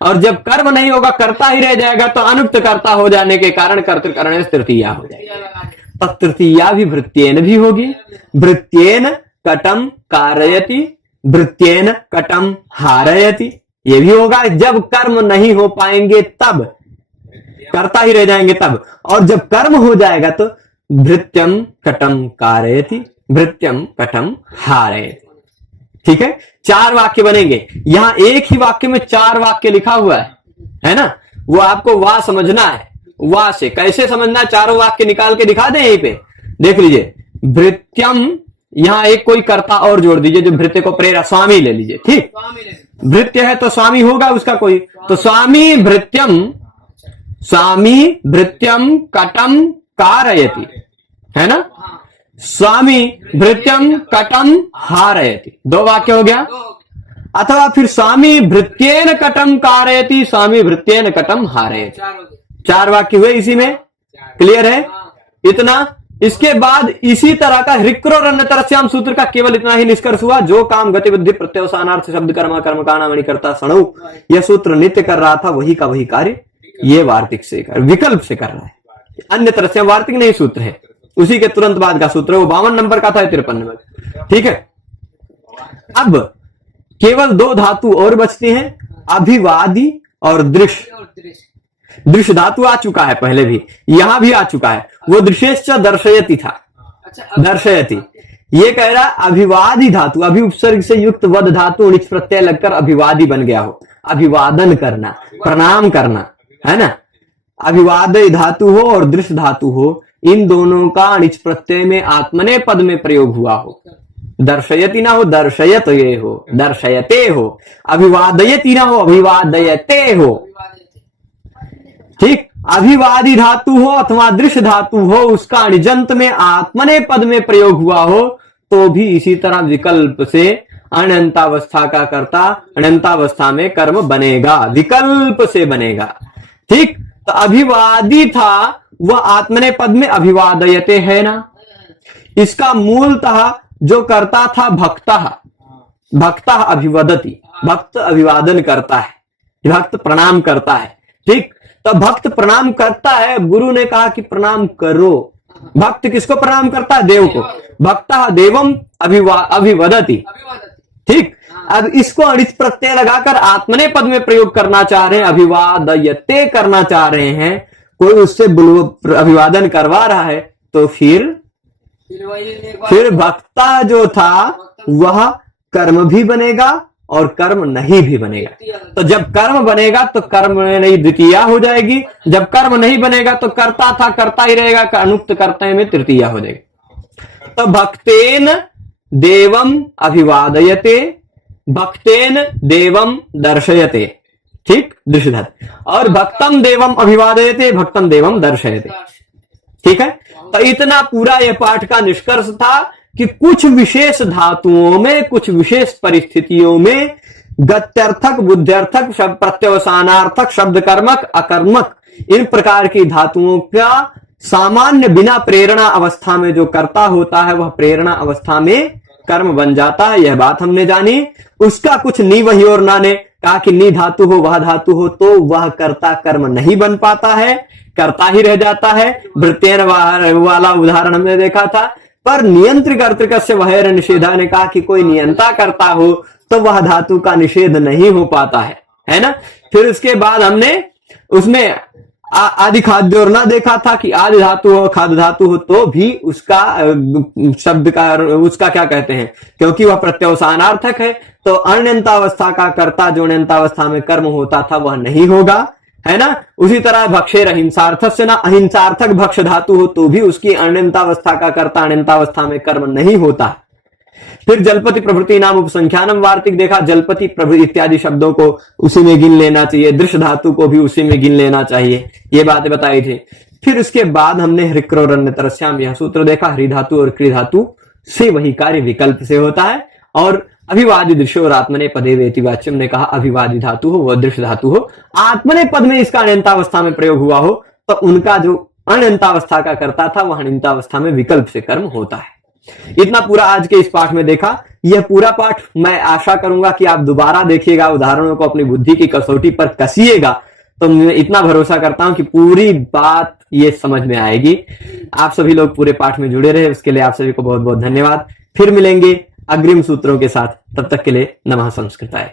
और जब कर्म नहीं होगा, कर्ता ही रह जाएगा, तो अनुक्त कर्ता हो जाने के कारण कर्तृकरण तृतीया हो जाएगी। तो तृतीया भी भृत्येन भी होगी। भृत्येन कटम कारयति, भृत्येन कटम हारयति, ये भी होगा। जब कर्म नहीं हो पाएंगे तब, कर्ता ही रह जाएंगे तब, और जब कर्म हो जाएगा तो भृत्यम कटम कारयति, भृत्यम कटम हारयति। ठीक है, 4 वाक्य बनेंगे। यहां एक ही वाक्य में 4 वाक्य लिखा हुआ है ना। वो आपको वाह समझना है। वाह से कैसे समझना है, चारों वाक्य निकाल के दिखा दें यहीं पे, देख लीजिए। भृत्यम, यहां एक कोई कर्ता और जोड़ दीजिए जो भृत्य को प्रेरा, स्वामी ले लीजिए। ठीक, भृत्य है तो स्वामी होगा उसका कोई, तो स्वामी भृत्यम कटम कारयति, है ना। स्वामी भृत्यम कटम हारयति, 2 वाक्य हो गया। अथवा फिर स्वामी भृत्येन कटम कारयति, स्वामी भृत्येन कटम हारयति, 4 वाक्य हुए इसी में। क्लियर है इतना। इसके बाद इसी तरह का ह्रिक्रोरण्यतरस्याम सूत्र का केवल इतना ही निष्कर्ष हुआ। जो काम गतिबुद्धि प्रत्यवसानार्थ शब्द कर्म कर्म का नामणि करता सणु, यह सूत्र नित्य कर रहा था, वही का वही कार्य ये वार्तिक से विकल्प से कर रहा है। अन्य तरह से वार्तिक नहीं सूत्र है, उसी के तुरंत बाद का सूत्र, वो 52 नंबर का था, 53 नंबर। ठीक है, अब केवल 2 धातु और बचती हैं, अभिवादी और दृश्य। दृश्य धातु आ चुका है पहले भी, यहां भी आ चुका है। वो दृश्यश्च दर्शयति था, दर्शयति। ये कह रहा अभिवादी धातु, अभि उपसर्ग से युक्त वद धातु णिच प्रत्यय लगकर अभिवादी बन गया हो, अभिवादन करना, प्रणाम करना, है ना। अभिवादय धातु हो और दृश्य धातु हो, इन दोनों का णिच प्रत्यय में आत्मने पद में प्रयोग हुआ हो। दर्शयति ना हो, दर्शयत ये हो, दर्शयते हो। अभिवादयति ना हो, अभिवादयते हो। ठीक, अभिवादी धातु हो अथवा दृश्य धातु हो, उसका अणिजंत में आत्मने पद में प्रयोग हुआ हो, तो भी इसी तरह विकल्प से अनंतावस्था का कर्ता अनंतावस्था में कर्म बनेगा, विकल्प से बनेगा। ठीक, तो अभिवादी था वह आत्मने पद में अभिवादयते है ना। इसका मूलतः जो करता था भक्ता, भक्ता अभिवदति, भक्त अभिवादन करता है, भक्त प्रणाम करता है। ठीक, तो भक्त प्रणाम करता है, गुरु ने कहा कि प्रणाम करो। भक्त किसको प्रणाम करता है? देव को। भक्ता देवम अभिवदति। ठीक, अब इसको अणिच प्रत्यय लगाकर आत्मने पद में प्रयोग करना चाह रहे हैं, अभिवादयते करना चाह रहे हैं। कोई उससे अभिवादन करवा रहा है, तो फिर भक्ता जो था वह कर्म भी बनेगा और कर्म नहीं भी बनेगा। तो जब कर्म बनेगा तो कर्म नहीं द्वितीया हो जाएगी, जब कर्म नहीं बनेगा तो कर्ता था करता ही रहेगा, अनुक्त कर्ता में तृतीया हो जाएगी। तो भक्तेन देवम अभिवादयते, भक्तेन देवम दर्शयते, ठीक, दृश्य धातु, और भक्तम देवम अभिवादयते, भक्तम देवम दर्शयते, ठीक है। तो इतना पूरा यह पाठ का निष्कर्ष था कि कुछ विशेष धातुओं में, कुछ विशेष परिस्थितियों में गत्यर्थक, बुद्ध्यर्थक, शब्द प्रत्यवसानार्थक, शब्द कर्मक, अकर्मक, इन प्रकार की धातुओं का सामान्य बिना प्रेरणा अवस्था में जो कर्ता होता है वह प्रेरणा अवस्था में कर्म बन जाता है। यह बात हमने जानी। उसका कुछ नी वही और ना ने कहा कि नी धातु हो, वह धातु हो तो वह कर्ता कर्म नहीं बन पाता है, कर्ता ही रह जाता है। वृत्तेन वाला उदाहरण हमने देखा था। पर नियंत्र कर्तृक से वह निषेधा ने कहा कि कोई नियंता करता हो तो वह धातु का निषेध नहीं हो पाता है ना। फिर उसके बाद हमने उसमें आदि खाद्य और ना देखा था कि आदि धातु हो, खाद्य धातु हो तो भी उसका शब्द का उसका क्या कहते हैं, क्योंकि वह प्रत्यवसानार्थक है तो अण्यंतावस्था का कर्ता जो अण्यंतावस्था में कर्म होता था वह नहीं होगा, है ना। उसी तरह भक्षेर अहिंसार्थक से ना अहिंसार्थक भक्ष धातु हो तो भी उसकी अण्यंतावस्था का कर्ता अण्यंतावस्था में कर्म नहीं होता। फिर जलपति प्रभृति नाम उपसंख्यानम वार्तिक देखा, जलपति प्रभृति इत्यादि शब्दों को उसी में गिन लेना चाहिए, दृश्य धातु को भी उसी में गिन लेना चाहिए, ये बातें बताई थी। फिर उसके बाद हमने हृक्रोरण्यतरस्याम यह सूत्र देखा, हरि धातु और क्री धातु से वही कार्य विकल्प से होता है। और अभिवादी दृश्य और आत्मने पदे वेति वाच्यम ने कहा अभिवादी धातु हो वह दृश्य धातु हो, आत्मने पद में इसका अण्यंतावस्था में प्रयोग हुआ हो तो उनका जो अण्यंतावस्था का करता था वह अण्यंतावस्था में विकल्प से कर्म होता है। इतना पूरा आज के इस पाठ में देखा। यह पूरा पाठ मैं आशा करूंगा कि आप दोबारा देखिएगा, उदाहरणों को अपनी बुद्धि की कसौटी पर कसिएगा तो मैं इतना भरोसा करता हूं कि पूरी बात ये समझ में आएगी। आप सभी लोग पूरे पाठ में जुड़े रहे, उसके लिए आप सभी को बहुत बहुत धन्यवाद। फिर मिलेंगे अग्रिम सूत्रों के साथ, तब तक के लिए नमः संस्कृताय।